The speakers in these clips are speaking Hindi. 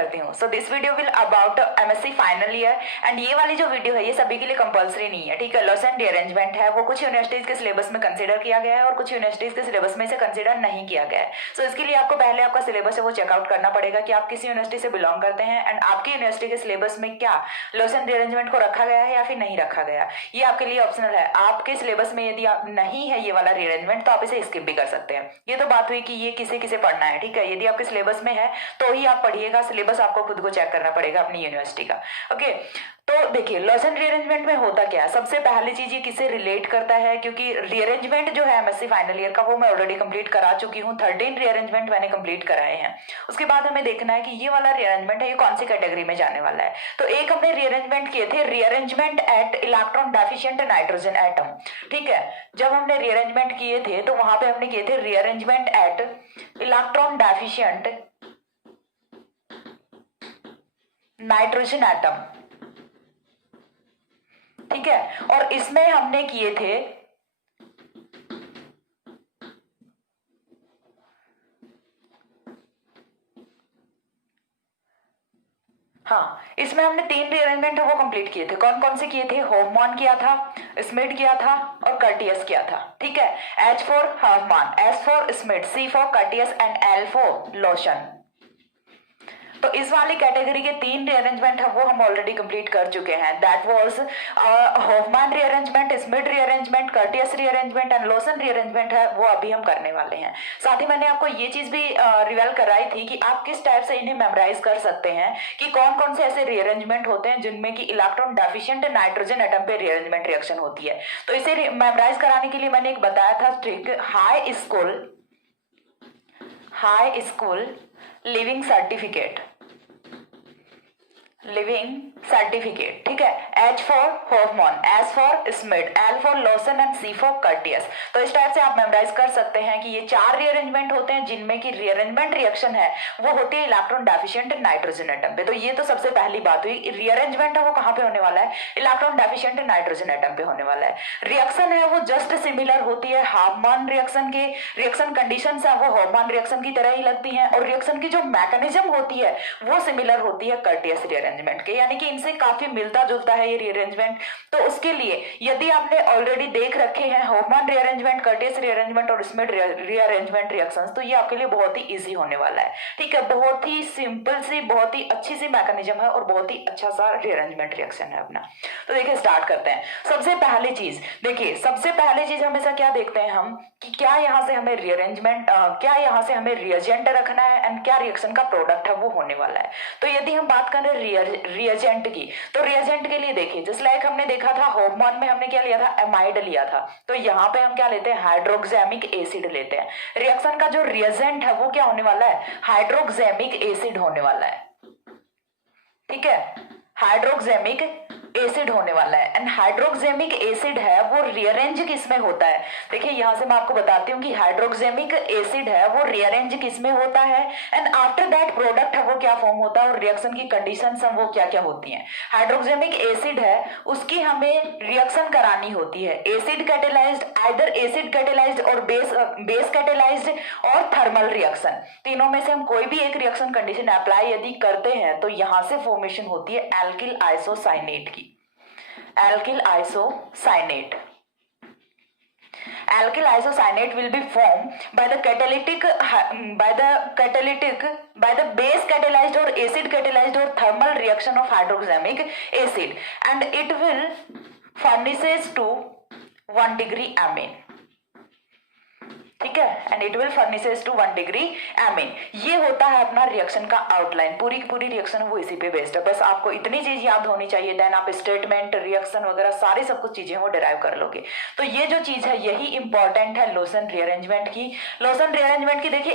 करती हूँ। So this video will about MSc final year and ये वाली जो वीडियो है ये सभी के लिए कंपलसरी नहीं है, ठीक है। लॉस एंड रीअरेंजमेंट है वो कुछ यूनिवर्सिटीज के सिलेबस में कंसीडर किया गया है और कुछ यूनिवर्सिटीज के सिलेबस में इसे कंसीडर नहीं किया गया है। सो इसके लिए आपको पहले आपका सिलेबस है वो चेकआउट करना पड़ेगा कि आप किस यूनिवर्सिटी से बिलोंग करते हैं एंड आपकी यूनिवर्सिटी के सिलेबस में क्या लॉस एंड रीअरेंजमेंट को रखा गया है या फिर नहीं रखा गया। ये आपके लिए ऑप्शनल है। आपके सिलेबस में यदि आप नहीं है ये वाला रीअरेंजमेंट तो आप इसे स्किप भी कर सकते हैं। ये तो बात हुई कि ये किसे किसे पढ़ना है, ठीक है। यदि आपके सिलेबस में है तो ही आप पढ़िएगा, सिलेबस आपको खुद को चेक करना पड़ेगा अपनी यूनिवर्सिटी का। ओके, तो देखिए लॉस एंड रीअरेंजमेंट में होता क्या है। सबसे पहली चीज ये किसे रिलेट करता है, क्योंकि रीअरेंजमेंट जो है एमएससी फाइनल ईयर का वो मैं ऑलरेडी कंप्लीट करा चुकी हूँ। 13 रीअरेंजमेंट मैंने कंप्लीट कराए हैं। उसके बाद हमें देखना है कि ये वाला रीअरेंजमेंट है ये कौन सी कैटेगरी में जाने वाला है। तो एक हमने रीअरेंजमेंट किए थे, rearrangement at electron deficient nitrogen atom, ठीक है। जब हमने रीअरेंजमेंट किए थे तो वहां पे हमने किए थे rearrangement at electron deficient nitrogen atom, ठीक है। और इसमें हमने किए थे इसमें हमने 3 रीअरेंजमेंट है वो कंप्लीट किए थे। कौन कौन से किए थे? हॉफमान किया था, स्मिड किया था और कर्टियस किया था, ठीक है। H for Hofmann, S for Schmidt, C for Curtius and L for Lossen. तो इस वाली कैटेगरी के 3 रीअरेंजमेंट है वो हम ऑलरेडी कंप्लीट कर चुके हैं। That was Hofmann rearrangement, Schmidt rearrangement, Curtius rearrangement and Lossen rearrangement है वो अभी हम करने वाले हैं। साथ ही मैंने आपको ये चीज भी रिवेल कराई थी कि आप किस टाइप से इन्हें मेमोराइज कर सकते हैं कि कौन कौन से ऐसे रीअरेंजमेंट होते हैं जिनमें कि इलेक्ट्रॉन डेफिशिएंट नाइट्रोजन एटम पे रीअरेंजमेंट रिएक्शन होती है। तो इसे मेमोराइज कराने के लिए मैंने एक बताया था trick, high school living certificate, ठीक है। H for Hofmann, S for Schmidt, L for Lossen and C for Curtius. तो इस टाइप से आप मेमोराइज कर सकते हैं कि ये 4 रीअरेंजमेंट होते हैं जिनमें की रीअरेंजमेंट रिएक्शन है वो होती है इलेक्ट्रॉन डेफिशिएंट नाइट्रोजन एटम पे। तो ये तो सबसे पहली बात हुई। रीअरेंजमेंट है वो कहां पे होने वाला है? इलेक्ट्रॉन डेफिशिएंट नाइट्रोजन एटम पे होने वाला है। रिएक्शन है वो जस्ट सिमिलर होती है हॉफमान रिएक्शन के, रिएक्शन कंडीशंस है वो हॉफमान रिएक्शन की तरह ही लगती हैं और रिएक्शन की जो मैकेनिज्म होती है वो सिमिलर होती है कर्टियस रीअरेंजमेंट के, यानी कि इनसे काफी मिलता जुलता है ये रीअरेंजमेंट। तो उसके लिए यदि आपने ऑलरेडी देख रखे हैं हॉफमान रीअरेंजमेंट, कर्टियस रीअरेंजमेंट और स्मिड रीअरेंजमेंट रिएक्शंस, तो ये आपके लिए बहुत ही इजी होने वाला है, ठीक है। बहुत ही सिंपल सी, बहुत ही अच्छी सी मैकेनिज्म है और बहुत ही अच्छा सा रीअरेंजमेंट रिएक्शन है अपना। तो देखिए स्टार्ट करते हैं। सबसे पहली चीज देखिए, सबसे पहली चीज हमेशा क्या देखते हैं हम कि क्या यहाँ से हमें रीअरेंजमेंट, क्या यहाँ से हमें रिएजेंट रखना है एंड क्या रिएक्शन का प्रोडक्ट है वो होने वाला है। तो यदि हम बात करें रिएजेंट की, तो रिएजेंट के लिए देखिए जिस लाइक हमने देखा था हॉफमान में हमने क्या लिया था? एमाइड लिया था। तो यहाँ पे हम क्या लेते हैं? हाइड्रोक्सेमिक एसिड लेते हैं। रिएक्शन का जो रिएजेंट है वो क्या होने वाला है? हाइड्रोक्सेमिक एसिड होने वाला है, ठीक है। हाइड्रोक्सेमिक एसिड होने वाला है एंड हाइड्रोक्सेमिक एसिड है वो रीअरेंज किसमें होता है? देखिए यहां से मैं आपको बताती हूँ कि हाइड्रोक्सेमिक एसिड है वो रीअरेंज किसमें होता है एंड आफ्टर दैट प्रोडक्ट है वो क्या फॉर्म होता है और रिएक्शन की कंडीशंस हैं वो क्या क्या होती हैं। हाइड्रोक्सेमिक एसिड है उसकी हमें रिएक्शन करानी होती है acid catalysed, either acid catalysed और बेस कैटेलाइज्ड और थर्मल रिएक्शन। तीनों में से हम कोई भी एक रिएक्शन कंडीशन अप्लाई यदि करते हैं तो यहां से फॉर्मेशन होती है एल्किल आइसोसाइनेट की। Alkyl isocyanate will be formed by the base catalyzed or acid catalyzed or thermal reaction of hydroxamic acid and it will furnaces to 1 degree amine, ठीक है। And it will furnishes to 1 degree amine. ये होता है अपना रिएक्शन का आउटलाइन। पूरी की पूरी रिएक्शन वो इसी पे बेस्ड है। बस आपको इतनी चीज याद होनी चाहिए, देन आप स्टेटमेंट, रिएक्शन वगैरह सारी सब कुछ चीजें वो डिराइव कर लोगे। तो ये जो चीज है यही इंपॉर्टेंट है लोसन रीअरेंजमेंट की। लोसन रीअरेंजमेंट की देखिए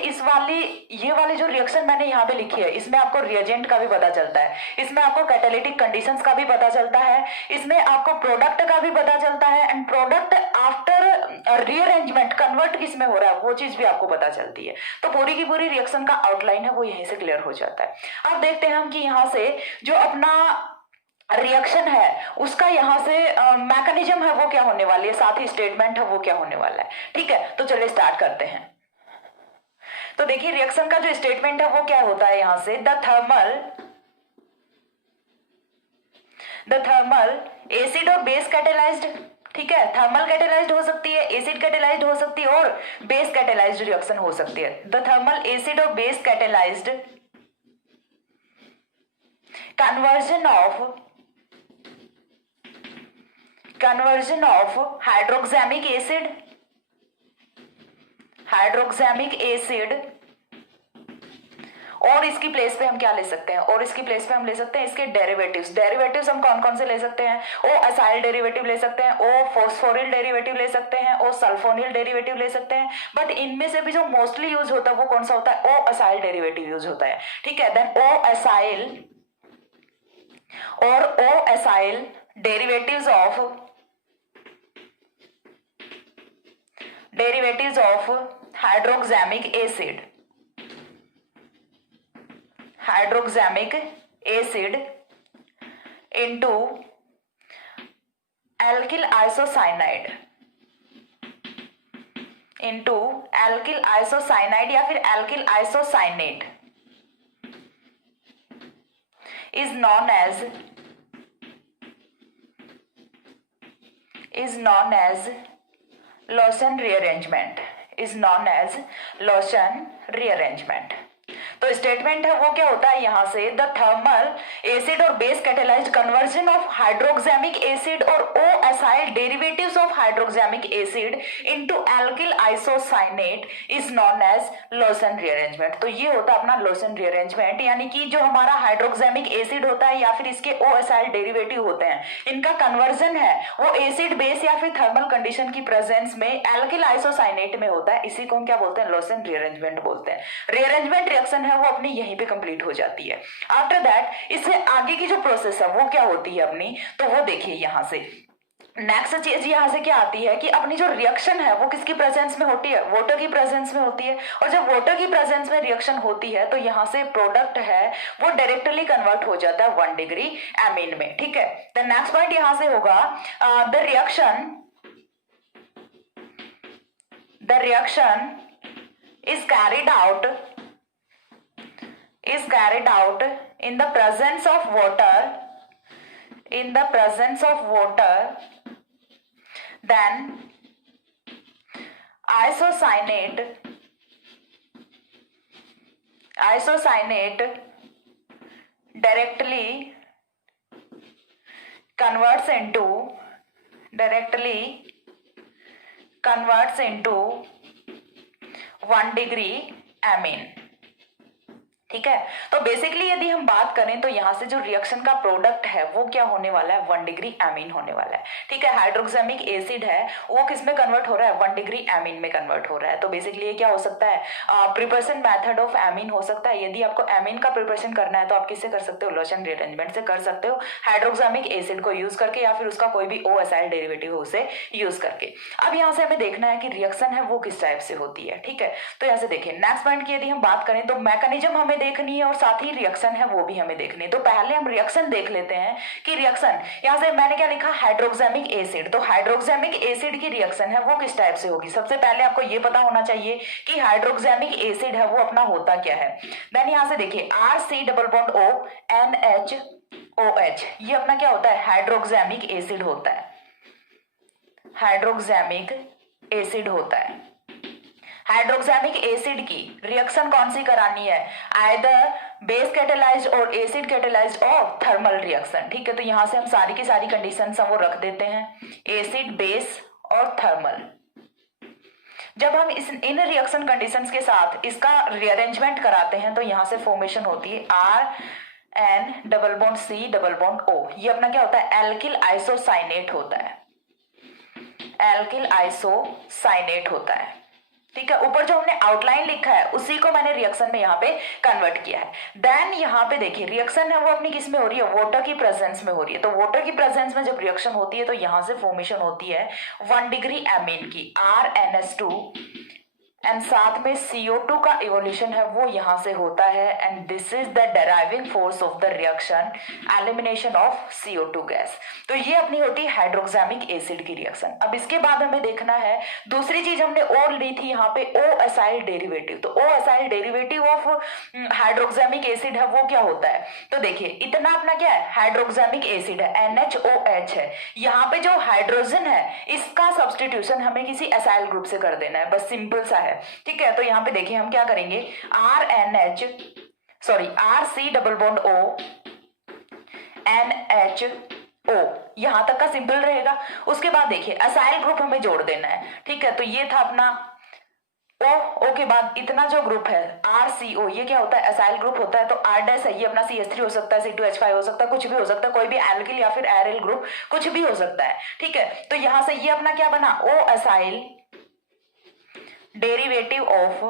ये वाली जो रिएक्शन मैंने यहाँ पे लिखी है इसमें आपको रिएजेंट का भी पता चलता है, इसमें आपको कैटालिटिक कंडीशंस का भी पता चलता है, इसमें आपको प्रोडक्ट का भी पता चलता है and product after rearrangement convert किसमें हो रहा है वो चीज भी आपको पता चलती है। तो पूरी की पूरी रिएक्शन का आउटलाइन है वो यहीं से क्लियर हो जाता है। अब देखते हैं हम कि यहां से जो अपना रिएक्शन है उसका यहां से मैकेनिज्म है वो क्या होने वाली है, साथ ही स्टेटमेंट है वो क्या होने वाला है, ठीक है। तो चलिए स्टार्ट करते हैं। तो देखिए रिएक्शन का जो स्टेटमेंट है वो क्या होता है यहां से, द थर्मल एसिड और बेस कैटेलाइज्ड, ठीक है, थर्मल कैटेलाइज्ड हो सकती है, एसिड कैटेलाइज्ड हो सकती है और बेस कैटेलाइज्ड रिएक्शन हो सकती है। द थर्मल एसिड और base catalysed conversion of hydroxamic acid और इसकी प्लेस पे हम क्या ले सकते हैं, और इसकी प्लेस पे हम ले सकते हैं इसके डेरिवेटिव्स हम कौन कौन से ले सकते हैं, ओ असाइल डेरिवेटिव ले सकते हैं, ओ फॉस्फोरिल डेरिवेटिव ले सकते हैं, ओ सल्फोनिल डेरिवेटिव ले सकते हैं, बट इनमें से भी जो मोस्टली यूज होता है वो कौन सा होता है, ओ असाइल डेरिवेटिव यूज होता है, ठीक है। Then O acyl derivatives of hydroxamic acid into alkyl isocyanide या फिर alkyl isocyanate is known as Lawson rearrangement। तो स्टेटमेंट है वो क्या होता है यहां से, द थर्मल एसिड और base catalysed conversion of hydroxamic acid और O acyl derivatives of hydroxamic acid into alkyl isocyanate is known as Lossen rearrangement. तो ये होता है अपना लॉसन रीअरेंजमेंट, यानी कि जो हमारा हाइड्रोक्सामिक एसिड होता है या फिर इसके ओ असाइल डेरिवेटिव होते हैं, इनका कन्वर्जन है वो एसिड बेस या फिर थर्मल कंडीशन की प्रेजेंस में एल्किल आइसोसाइनेट में होता है। इसी को हम क्या बोलते हैं, लॉसन रीअरेंजमेंट बोलते हैं। रीअरेंजमेंट रिएक्शन है वो अपनी यहीं पे कंप्लीट हो जाती है। आफ्टर दैट इससे आगे की जो प्रोसेस है वो क्या होती है अपनी, तो वो देखिए यहां से नेक्स्ट चीज यहां से क्या आती है कि अपनी जो रिएक्शन है वो किसकी प्रेजेंस में होती है, वाटर की प्रेजेंस में होती है। और जब वाटर की प्रेजेंस में रिएक्शन होती है तो यहां से प्रोडक्ट है वो डायरेक्टली कन्वर्ट हो जाता है 1 डिग्री एमीन में, ठीक है। द नेक्स्ट पॉइंट यहां से होगा the reaction is carried out in the presence of water, then isocyanate directly converts into 1 degree amine, ठीक है। तो बेसिकली यदि हम बात करें तो यहां से जो रिएक्शन का प्रोडक्ट है वो क्या होने वाला है, 1 डिग्री एमीन होने वाला है, ठीक है। हाइड्रोक्सामिक एसिड है वो किस में कन्वर्ट हो रहा है, 1 डिग्री एमीन में कन्वर्ट हो रहा है। तो बेसिकली ये क्या हो सकता है, प्रिपरेशन मेथड ऑफ एमीन हो सकता है। यदि आपको एमीन का प्रिपरेशन करना है तो आप किससे कर सकते हो, लॉसन रीअरेंजमेंट से कर सकते हो, हाइड्रोक्सामिक एसिड को यूज करके या फिर उसका कोई भी ओ असाइल डेरिवेटिव हो उसे यूज करके। अब यहाँ से हमें देखना है कि रिएक्शन है वो किस टाइप से होती है, ठीक है। तो यहाँ से देखिए नेक्स्ट पॉइंट की यदि हम बात करें तो मैकेनिज्म हमें देखनी है और साथ ही रिएक्शन है वो भी हमें देखनी है। तो पहले हम रिएक्शन देख लेते हैं कि रिएक्शन, यहां से मैंने क्या लिखा, हाइड्रोक्सामिक एसिड। तो हाइड्रोक्सामिक एसिड की रिएक्शन है वो किस टाइप से होगी, सबसे पहले आपको ये पता होना चाहिए कि हाइड्रोक्सामिक एसिड है वो अपना होता क्या है। देन यहां से देखिए RC double bond O NHOH, ये अपना क्या होता है, हाइड्रोक्सामिक एसिड होता है, हाइड्रोक्सामिक एसिड होता है। हाइड्रोक्सामिक एसिड की रिएक्शन कौन सी करानी है, आइदर बेस कैटेलाइज्ड और एसिड कैटेलाइज्ड और थर्मल रिएक्शन, ठीक है। तो यहां से हम सारी की सारी कंडीशंस हम वो रख देते हैं, एसिड बेस और थर्मल। जब हम इन रिएक्शन कंडीशंस के साथ इसका रीअरेंजमेंट कराते हैं तो यहां से फॉर्मेशन होती है RN double bond C double bond O, ये अपना क्या होता है, एल्किल आइसोसाइनेट होता है, एल्किल आइसोसाइनेट होता है, ठीक है। ऊपर जो हमने आउटलाइन लिखा है उसी को मैंने रिएक्शन में यहाँ पे कन्वर्ट किया है। देन यहाँ पे देखिए रिएक्शन है वो अपनी किस में हो रही है, वाटर की प्रेजेंस में हो रही है। तो वाटर की प्रेजेंस में जब रिएक्शन होती है तो यहाँ से फॉर्मेशन होती है 1 डिग्री एमीन की, RNS2 एंड साथ में CO2 का इवोल्यूशन है वो यहां से होता है and this is the deriving force of the reaction elimination of CO2 gas. तो ये अपनी होती है हाइड्रोक्सामिक एसिड की रिएक्शन। अब इसके बाद हमें देखना है दूसरी चीज हमने और ली थी यहाँ पे ओ असाइल डेरिवेटिव। तो ओ acyl derivative of hydroxamic acid है वो क्या होता है, तो देखिए इतना अपना क्या है हाइड्रोक्सामिक एसिड है NHOH है, यहाँ पे जो हाइड्रोजन है इसका सब्सटीट्यूशन हमें किसी असाइल ग्रुप से कर देना है, बस सिंपल सा है। ठीक है, तो यहाँ पे देखिए हम क्या करेंगे RC double bond O NHO, यहां तक का सिंपल रहेगा। उसके बाद देखिए असाइल ग्रुप हमें जोड़ देना है। ठीक है, तो ये था अपना O के बाद इतना जो ग्रुप है RCO, ये क्या होता है असाइल ग्रुप होता है। तो R' है ये अपना CH3 हो सकता है, C2H5 हो सकता है, कुछ भी हो सकता है, कोई भी एल्किल या फिर एरिल ग्रुप कुछ भी हो सकता है। ठीक है, तो यहां से ये अपना क्या बना O acyl derivative of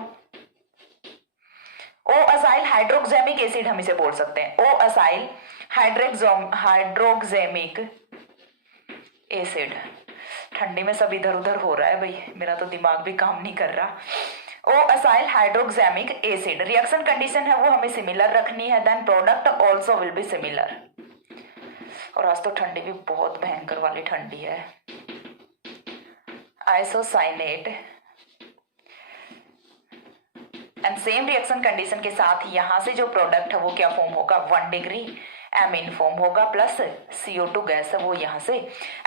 O acyl hydroxamic acid हम इसे बोल सकते हैं, ओ असाइल हाइड्रोक्सामिक एसिड। ठंडी में सब इधर उधर हो रहा है भाई, मेरा तो दिमाग भी काम नहीं कर रहा। O acyl hydroxamic acid, reaction condition है वो हमें सिमिलर रखनी है, then product also will be similar. और आज तो ठंडी भी बहुत भयंकर वाली ठंडी है। Isocyanate and same reaction condition के साथ यहां से जो प्रोडक्ट है वो क्या फॉर्म होगा 1 डिग्री एमीन फॉर्म होगा प्लस CO2 गैस है वो यहां से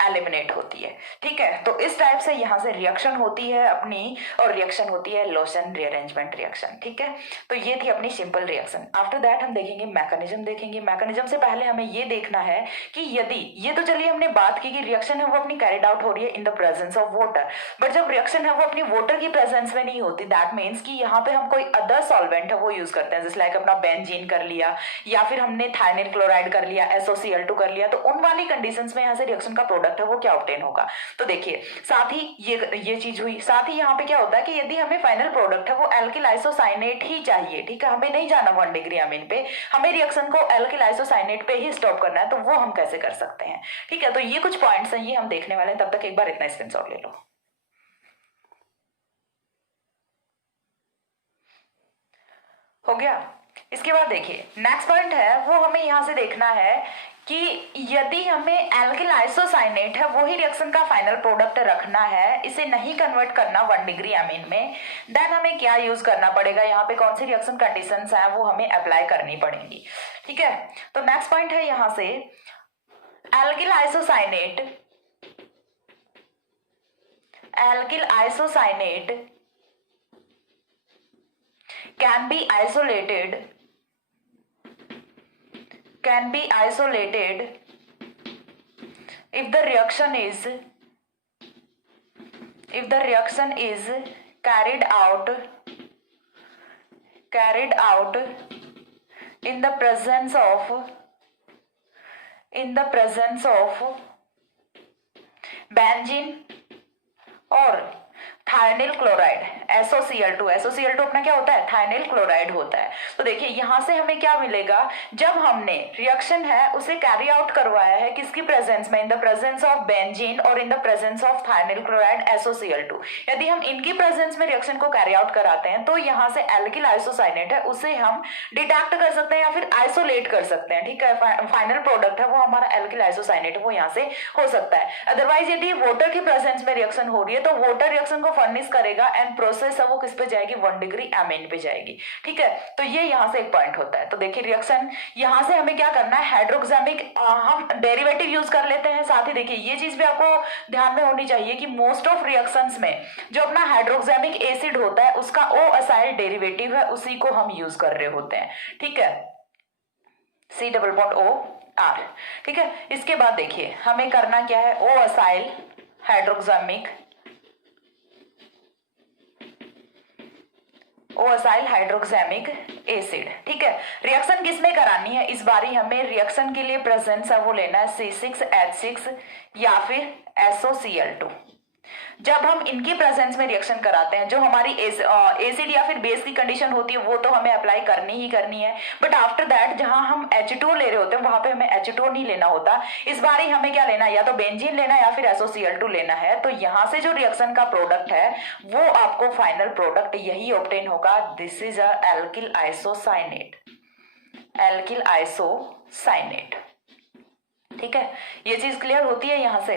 एलिमिनेट होती है। ठीक है, तो इस टाइप से यहां से रिएक्शन होती है अपनी, और रिएक्शन होती है लोशन रीअरेंजमेंट रिएक्शन। ठीक है, तो ये थी अपनी सिंपल रिएक्शन। आफ्टर दैट हम देखेंगे मैकेनिज्म देखेंगे। मैकेनिज्म से पहले हमें ये देखना है कि यदि ये तो चलिए हमने बात की कि रिएक्शन है वो अपनी कैरिड आउट हो रही है इन the presence of water, but जब रिएक्शन है वो अपनी वाटर की प्रेजेंस में नहीं होती, दैट मीन्स कि यहाँ पे हम कोई अदर सॉल्वेंट है वो यूज करते हैं, जैसे लाइक अपना बेंजीन कर लिया या फिर हमने थायनिल क्लोराइड कर लिया, SOCl2 कर लिया, तो उन वाली कंडीशंस में यहाँ से रिएक्शन का प्रोडक्ट है वो क्या ऑब्टेन होगा। तो देखिए साथ ही ये चीज हुई, साथ ही यहाँ पे क्या होता है कि यदि हमें फाइनल प्रोडक्ट है वो एल्किल आइसोसाइनेट ही चाहिए। ठीक है, हमें नहीं जाना 1 डिग्री अमीन पे, हमें रिएक्शन को एल्किल आइसोसाइनेट पे ही स्टॉप करना है, तो वो हम कैसे कर सकते हैं। ठीक है, तो ये कुछ पॉइंट्स हैं, ये हम देखने वाले हैं। तब तक एक बार इतना स्क्रीनशॉट ले लो। हो गया। इसके बाद देखिए नेक्स्ट पॉइंट है वो हमें यहां से देखना है कि यदि हमें एल्किल आइसोसाइनेट है वही रिएक्शन का फाइनल प्रोडक्ट रखना है, इसे नहीं कन्वर्ट करना 1 डिग्री अमीन में, देन हमें क्या यूज करना पड़ेगा, यहाँ पे कौन सी रिएक्शन कंडीशंस है वो हमें अप्लाई करनी पड़ेंगी। ठीक है, तो नेक्स्ट पॉइंट है यहां से alkyl isocyanate can be isolated if the reaction is carried out in the presence of benzene और थायनिल क्लोराइड SOCl2 अपना क्या होता है थायनिल क्लोराइड होता है। तो देखिए यहां से हमें क्या मिलेगा, जब हमने रिएक्शन है उसे कैरी आउट करवाया है किसकी प्रेजेंस में, in the presence of benzene और in the presence of thionyl chloride SOCl2। यदि हम इनकी प्रेजेंस में रिएक्शन को कैरी आउट कराते हैं तो यहाँ से एल्किल आइसोसाइनेट है उसे हम डिटेक्ट कर सकते हैं या फिर आइसोलेट कर सकते हैं। ठीक है, फाइनल प्रोडक्ट है वो हमारा एल्किल आइसोसाइनेट वो यहाँ से हो सकता है। अदरवाइज यदि वाटर की प्रेजेंस में रिएक्शन हो रही है तो वाटर रिएक्शन को फर्निश करेगा एंड प्रोसेस है वो किस पे जाएगी 1 डिग्री एमीन पे जाएगी। ठीक है, तो ये यहां से एक पॉइंट होता है। तो देखिए रिएक्शन यहां से हमें क्या करना है, हाइड्रोक्सामिक हम डेरिवेटिव यूज कर लेते हैं। साथ ही देखिए ये चीज भी आपको ध्यान में होनी चाहिए कि मोस्ट ऑफ रिएक्शंस में जो अपना हाइड्रोक्सामिक एसिड होता है उसका ओ असाइल डेरिवेटिव है उसी को हम यूज कर रहे होते हैं। ठीक है, C double bond O R। ठीक है, इसके बाद देखिए हमें करना क्या है, ओ असाइल हाइड्रोक्सामिक एसिड। ठीक है, रिएक्शन किसमें करानी है, इस बारी हमें रिएक्शन के लिए प्रेजेंस है वो लेना है C6H6 या फिर SOCl2। जब हम इनकी प्रेजेंस में रिएक्शन कराते हैं, जो हमारी एसिड या फिर बेस की कंडीशन होती है वो तो हमें अप्लाई करनी ही करनी है, बट आफ्टर दैट जहां हम H2O ले रहे होते हैं वहां पे हमें H2O नहीं लेना होता। इस बार ही हमें क्या लेना है, या तो बेंजीन लेना है या फिर SOCl2 लेना है। तो यहां से जो रिएक्शन का प्रोडक्ट है वो आपको फाइनल प्रोडक्ट यही ऑब्टेन होगा। This is a alkyl isocyanate, alkyl isocyanate. ठीक है, ये चीज क्लियर होती है यहां से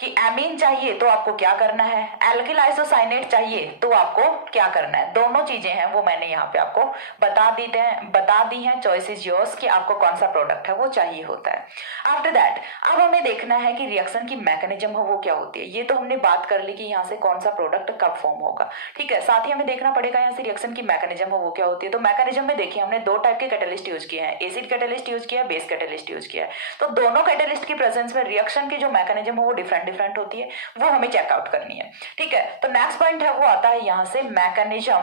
कि एमीन चाहिए तो आपको क्या करना है, एल्किल आइसोसाइनेट चाहिए तो आपको क्या करना है। दोनों चीजें हैं वो मैंने यहाँ पे आपको बता दी हैं। चॉइस इज योर्स कि आपको कौन सा प्रोडक्ट है वो चाहिए होता है। आफ्टर दैट अब हमें देखना है कि रिएक्शन की मैकेनिज्म हो वो क्या होती है। ये तो हमने बात कर ली कि यहाँ से कौन सा प्रोडक्ट कब फॉर्म होगा। ठीक है, साथ ही हमें देखना पड़ेगा यहाँ से रिएक्शन की मैकेनिज्म हो वो क्या होती है। तो मैकेनिज्म में देखिए हमने दो टाइप के कैटलिस्ट यूज किए हैं, एसिड कैटलिस्ट यूज किया है, बेस कैटलिस्ट यूज किया है। तो दोनों कैटलिस्ट की प्रेजेंस में रिएक्शन की जो मैकेनिज्म हो वो डिफरेंट होती है, वो हमें चेकआउट करनी है। ठीक है, तो नेक्स्ट पॉइंट है वो आता है यहां से मैकेनिज्म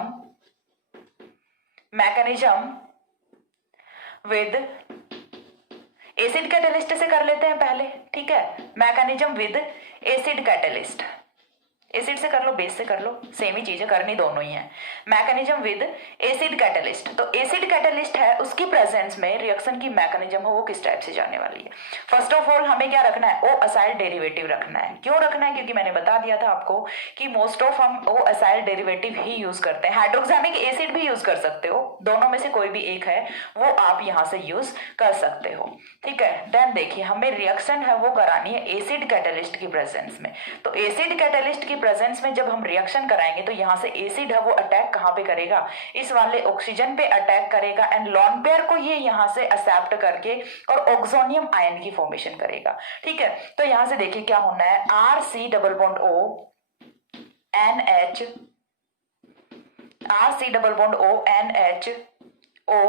विद एसिड कैटलिस्ट से कर लेते हैं पहले। ठीक है, mechanism with acid catalyst, acid से कर लो बेस से कर लो, सेम ही चीज है, करनी दोनों ही है। मैकेनिज्म विद एसिड कैटलिस्ट, तो एसिड कैटलिस्ट है उसकी प्रेजेंस में रिएक्शन की मैकेनिज्म हो वो किस टाइप से जाने वाली है। फर्स्ट ऑफ ऑल हमें क्या रखना है, ओ असाइल डेरिवेटिव रखना है। क्यों रखना है, क्योंकि मैंने बता दिया था आपको कि मोस्ट ऑफ हम ओ असाइल डेरिवेटिव ही यूज करते हैं। हाइड्रोक्सामिक एसिड भी यूज कर सकते हो, दोनों में से कोई भी एक है वो आप यहां से यूज कर सकते हो। ठीक है, देन देखिए हमें रिएक्शन है वो करानी है एसिड कैटलिस्ट की प्रेजेंस में। तो एसिड कैटलिस्ट की प्रेजेंस में जब हम रिएक्शन कराएंगे तो यहाँ से एसिड है वो अटैक कहाँ पे करेगा, इस वाले ऑक्सीजन पे अटैक करेगा एंड लॉन पेयर को ये यहाँ से एक्सेप्ट करके और ऑक्सोनियम आयन की फॉर्मेशन करेगा। ठीक है, तो यहाँ से देखिए क्या होना है, RC double bond O NH, RC double bond O NH O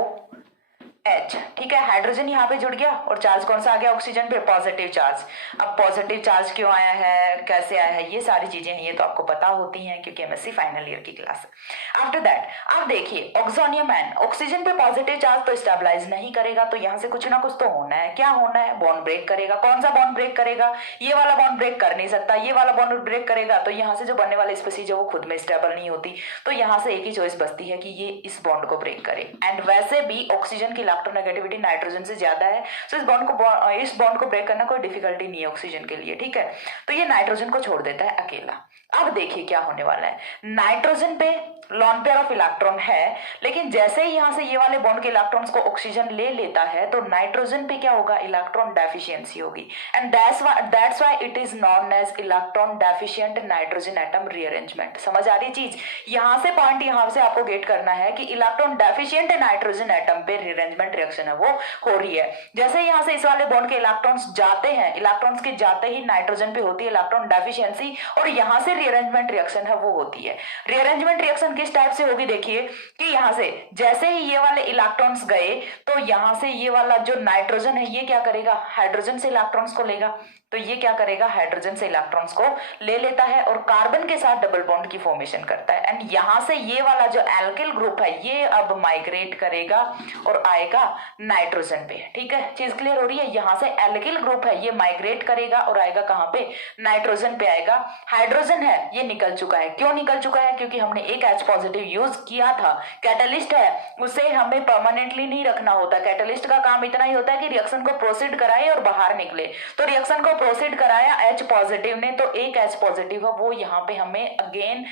H। ठीक है, हाइड्रोजन यहाँ पे जुड़ गया और चार्ज कौन सा आ गया, ऑक्सीजन पे पॉजिटिव चार्ज। अब पॉजिटिव चार्ज क्यों आया है, कैसे आया है, ये सारी चीजें हैं, ये तो आपको पता होती हैं क्योंकि MSc फाइनल ईयर की क्लास है। आफ्टर दैट अब देखिए ऑक्सोनियम आयन, ऑक्सीजन पे पॉजिटिव चार्ज तो स्टेबलाइज नहीं करेगा, तो यहाँ से कुछ ना कुछ तो होना है। क्या होना है, बॉन्ड ब्रेक करेगा। कौन सा बॉन्ड ब्रेक करेगा, ये वाला बॉन्ड ब्रेक कर नहीं सकता, ये वाला बॉन्ड ब्रेक करेगा तो यहाँ से जो बनने वाली स्पीसीज है वो खुद में स्टेबल नहीं होती। तो यहाँ से एक ही चॉइस बचती है कि ये इस बॉन्ड को ब्रेक करे। एंड वैसे भी ऑक्सीजन की इलेक्ट्रोनेगेटिविटी नाइट्रोजन से ज्यादा है, तो इस बॉन्ड को ब्रेक करना कोई डिफिकल्टी नहीं है ऑक्सीजन के लिए। ठीक है, तो ये नाइट्रोजन को छोड़ देता है अकेला। अब देखिए क्या होने वाला है, नाइट्रोजन पे लॉन पेयर ऑफ इलेक्ट्रॉन है, लेकिन जैसे ही यहां से ये वाले बॉन्ड के इलेक्ट्रॉन्स को ऑक्सीजन ले लेता है तो नाइट्रोजन पे क्या होगा, इलेक्ट्रॉन डेफिशिएंसी होगी। And that's why it is known as electron deficient nitrogen atom rearrangement. समझ आ रही चीज, यहां से पॉइंट यहां से आपको गेट करना है कि इलेक्ट्रॉन डेफिशिएंट नाइट्रोजन एटम पे रीअरेंजमेंट रिएक्शन है वो हो रही है। जैसे यहां से इस वाले बॉन्ड के इलेक्ट्रॉन्स जाते हैं, इलेक्ट्रॉन्स के जाते ही नाइट्रोजन पे होती है इलेक्ट्रॉन डेफिशिएंसी और यहां से रीअरेंजमेंट रिएक्शन है वो होती है। रीअरेंजमेंट रिएक्शन किस टाइप से होगी, देखिए कि यहां से जैसे ही ये वाले इलेक्ट्रॉन्स गए तो यहां से ये वाला जो नाइट्रोजन है ये क्या करेगा, हाइड्रोजन से इलेक्ट्रॉन्स को लेगा। तो ये क्या करेगा, हाइड्रोजन से इलेक्ट्रॉन्स को ले लेता है और कार्बन के साथ डबल बॉन्ड की फॉर्मेशन करता है। एंड यहां से ये वाला जो एल्किल ग्रुप है ये अब माइग्रेट करेगा और आएगा नाइट्रोजन पे। ठीक है, चीज क्लियर हो रही है, यहां से एल्किल ग्रुप है ये माइग्रेट करेगा और आएगा कहां पे, नाइट्रोजन पे आएगा। हाइड्रोजन है ये निकल चुका है, क्यों निकल चुका है, क्योंकि हमने एक H पॉजिटिव यूज किया था। कैटलिस्ट है उसे हमें परमानेंटली नहीं रखना होता, कैटलिस्ट का काम इतना ही होता है कि रिएक्शन को प्रोसीड कराए और बाहर निकले। तो रिएक्शन को प्रोसीड कराया H पॉजिटिव ने, तो एक H पॉजिटिव है वो यहाँ पे हमें अगेन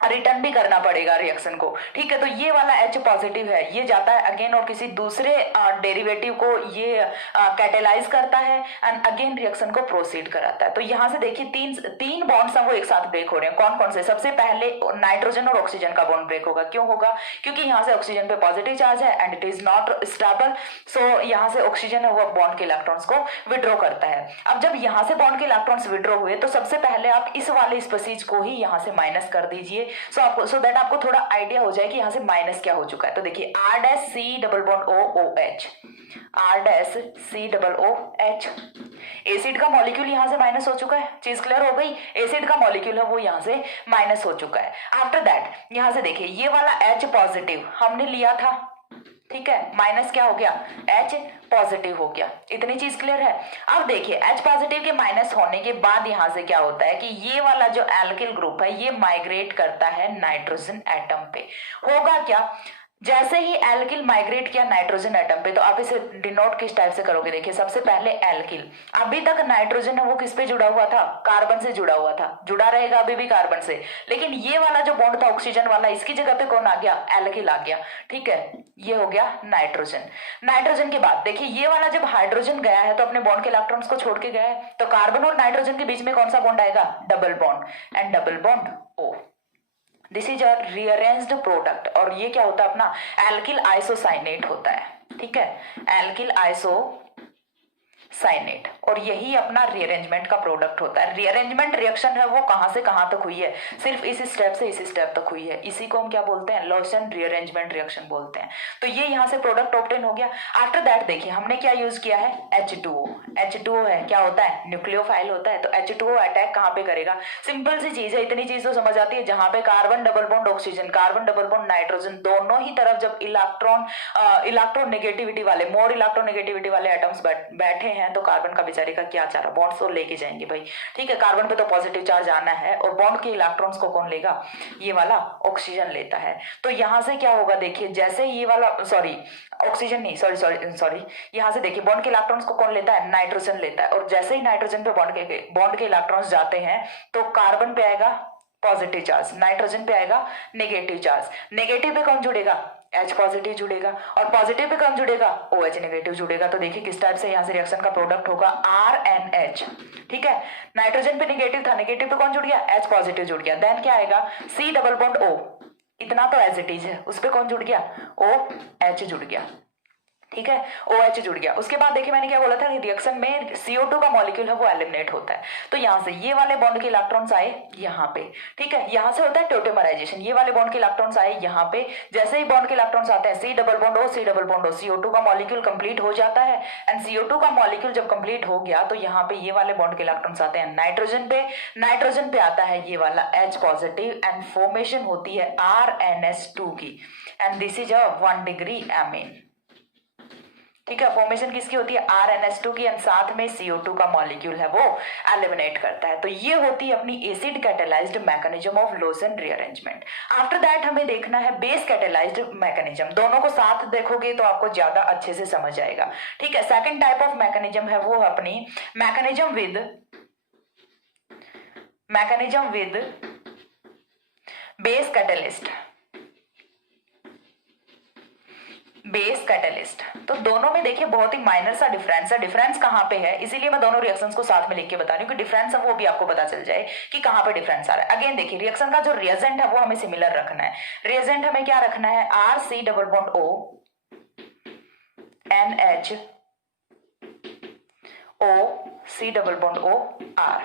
रिटर्न भी करना पड़ेगा रिएक्शन को। ठीक है, तो ये वाला H पॉजिटिव है ये जाता है अगेन और किसी दूसरे डेरिवेटिव को ये कैटेलाइज करता है एंड अगेन रिएक्शन को प्रोसीड कराता है। तो यहाँ से देखिए तीन बॉन्ड्स हैं वो एक साथ ब्रेक हो रहे हैं। कौन कौन से, सबसे पहले नाइट्रोजन और ऑक्सीजन का बॉन्ड ब्रेक होगा। क्यों होगा, क्योंकि यहाँ से ऑक्सीजन पे पॉजिटिव चार्ज है and it is not stable, so यहाँ से ऑक्सीजन है वो बॉन्ड के इलेक्ट्रॉन्स को विड्रॉ करता है। अब जब यहाँ से बॉन्ड के इलेक्ट्रॉन्स विड्रॉ हुए तो सबसे पहले आप इस वाले स्पीसीज को ही यहाँ से माइनस कर दीजिए, सो दैट आपको थोड़ा आइडिया हो जाए कि यहाँ से माइनस क्या हो चुका है। तो देखिए R' double bond OH, R' double OH, acid का मॉलिक्यूल यहाँ से माइनस हो चुका है। चीज क्लियर हो गई, एसिड का मॉलिक्यूल है वो यहाँ से माइनस हो चुका है। आफ्टर दैट यहाँ से देखिए ये वाला H पॉजिटिव हमने लिया था, ठीक है, माइनस क्या हो गया, H पॉजिटिव हो गया। इतनी चीज क्लियर है। अब देखिए H पॉजिटिव के माइनस होने के बाद यहां से क्या होता है कि ये वाला जो एल्किल ग्रुप है ये माइग्रेट करता है नाइट्रोजन एटम पे। होगा क्या, जैसे ही एल्किल माइग्रेट किया नाइट्रोजन एटम पे, तो आप इसे डिनोट किस टाइप से करोगे, देखिए सबसे पहले एल्किल, अभी तक नाइट्रोजन है वो किस पे जुड़ा हुआ था, कार्बन से जुड़ा हुआ था, जुड़ा रहेगा अभी भी कार्बन से, लेकिन ये वाला जो बॉन्ड था ऑक्सीजन वाला, इसकी जगह पे कौन आ गया, एल्किल आ गया। ठीक है, ये हो गया नाइट्रोजन। नाइट्रोजन के बाद देखिए ये वाला जब हाइड्रोजन गया है तो अपने बॉन्ड के इलेक्ट्रॉन्स को छोड़ के गया है, तो कार्बन और नाइट्रोजन के बीच में कौन सा बॉन्ड आएगा, double bond, and double bond O। This is a rearranged product, और ये क्या होता है अपना एल्किल आइसोसाइनेट होता है। ठीक है, एल्किल आइसोसाइनेट, और यही अपना रीअरेंजमेंट का प्रोडक्ट होता है। रीअरेंजमेंट रिएक्शन है वो कहां से कहां तक हुई है, सिर्फ इस स्टेप से इस स्टेप तक हुई है, इसी को हम क्या बोलते हैं, लॉसन रीअरेंजमेंट रिएक्शन बोलते हैं। तो ये यहां से प्रोडक्ट ऑब्टेन हो गया। आफ्टर दैट देखिए हमने क्या यूज किया है, H2O। H2O है क्या होता है, न्यूक्लियोफाइल होता है, तो H2O अटैक कहां पे करेगा, सिंपल सी चीज है, इतनी चीज तो समझ आती है, जहां पे carbon double bond oxygen, carbon double bond nitrogen, दोनों ही तरफ जब इलेक्ट्रोनेगेटिविटी वाले, मोर इलेक्ट्रोनेगेटिविटी वाले एटम्स बैठे हैं, तो कार्बन का बेचारे का क्या चाह रहा, बॉन्ड्स तो लेके जाएंगे भाई। ठीक है, कार्बन पे तो पॉजिटिव चार्ज आना है, और बॉन्ड के इलेक्ट्रॉन्स को कौन लेगा, ये वाला ऑक्सीजन लेता है। तो यहां से क्या होगा, देखिए जैसे ये वाला ऑक्सीजन नहीं, सॉरी, यहां से देखिए बॉन्ड के इलेक्ट्रॉन्स को कौन लेता है, नाइट्रोजन लेता है, और जैसे ही नाइट्रोजन पे बॉन्ड के इलेक्ट्रॉन्स जाते हैं तो कार्बन पे आएगा पॉजिटिव चार्ज, नाइट्रोजन पे आएगा नेगेटिव चार्ज। नेगेटिव पे कौन जुड़ेगा, H पॉजिटिव जुड़ेगा, और पॉजिटिव पे कौन जुड़ेगा, OH नेगेटिव जुड़ेगा। तो देखिए किस टाइप से यहाँ से रिएक्शन का प्रोडक्ट होगा, RNH। ठीक है, नाइट्रोजन पे नेगेटिव था, नेगेटिव पे कौन जुड़ गया, H पॉजिटिव जुड़ गया, देन क्या आएगा, C डबल बॉन्ड O, इतना तो एज इट इज है, उस पे कौन जुड़ गया, OH जुड़ गया। ठीक है, OH जुड़ गया। उसके बाद देखिए मैंने क्या बोला था, रिएक्शन में CO2 का मॉलिक्यूल है वो एलिमिनेट होता है, तो यहां से ये वाले बॉन्ड के इलेक्ट्रॉन्स आए यहाँ पे। ठीक है, यहां से होता है टोटेमराइजेशन, ये वाले बॉन्ड के इलेक्ट्रॉन्स आए यहाँ पे, जैसे ही बॉन्ड के इलेक्ट्रॉन्स आते हैं C double bond O, C double bond O, CO2 का मॉलिक्यूल कंप्लीट हो जाता है, एंड CO2 का मॉलिक्यूल जब कंप्लीट हो गया तो यहाँ पे ये वाले बॉन्ड के इलेक्ट्रॉन्स आते हैं नाइट्रोजन पे, नाइट्रोजन पे आता है ये वाला H पॉजिटिव, एंड फॉर्मेशन होती है RNS2 की, and this is a 1 degree amine. ठीक है, फॉर्मेशन किसकी होती है, RNS2 की, एंड साथ में CO2 का मॉलिक्यूल है वो एलिमिनेट करता है। तो ये होती है अपनी acid catalysed mechanism of Lawson rearrangement. After that हमें देखना है बेस कैटेलाइज्ड मैकेनिज्म, दोनों को साथ देखोगे तो आपको ज्यादा अच्छे से समझ आएगा। ठीक है, सेकंड टाइप ऑफ मैकेनिज्म है वो अपनी मैकेनिज्म विद बेस कैटेलिस्ट। तो दोनों में देखिए बहुत ही माइनर सा डिफरेंस है। डिफरेंस कहां पे है, इसीलिए मैं दोनों रिएक्शंस को साथ में लिख के बता रही हूँ कि डिफरेंस है वो भी आपको पता चल जाए कि कहां पे डिफरेंस आ रहा है। अगेन देखिए रिएक्शन का जो रिएजेंट है वो हमें सिमिलर रखना है। रिएजेंट हमें क्या रखना है, RC double bond O NH O C double bond O R,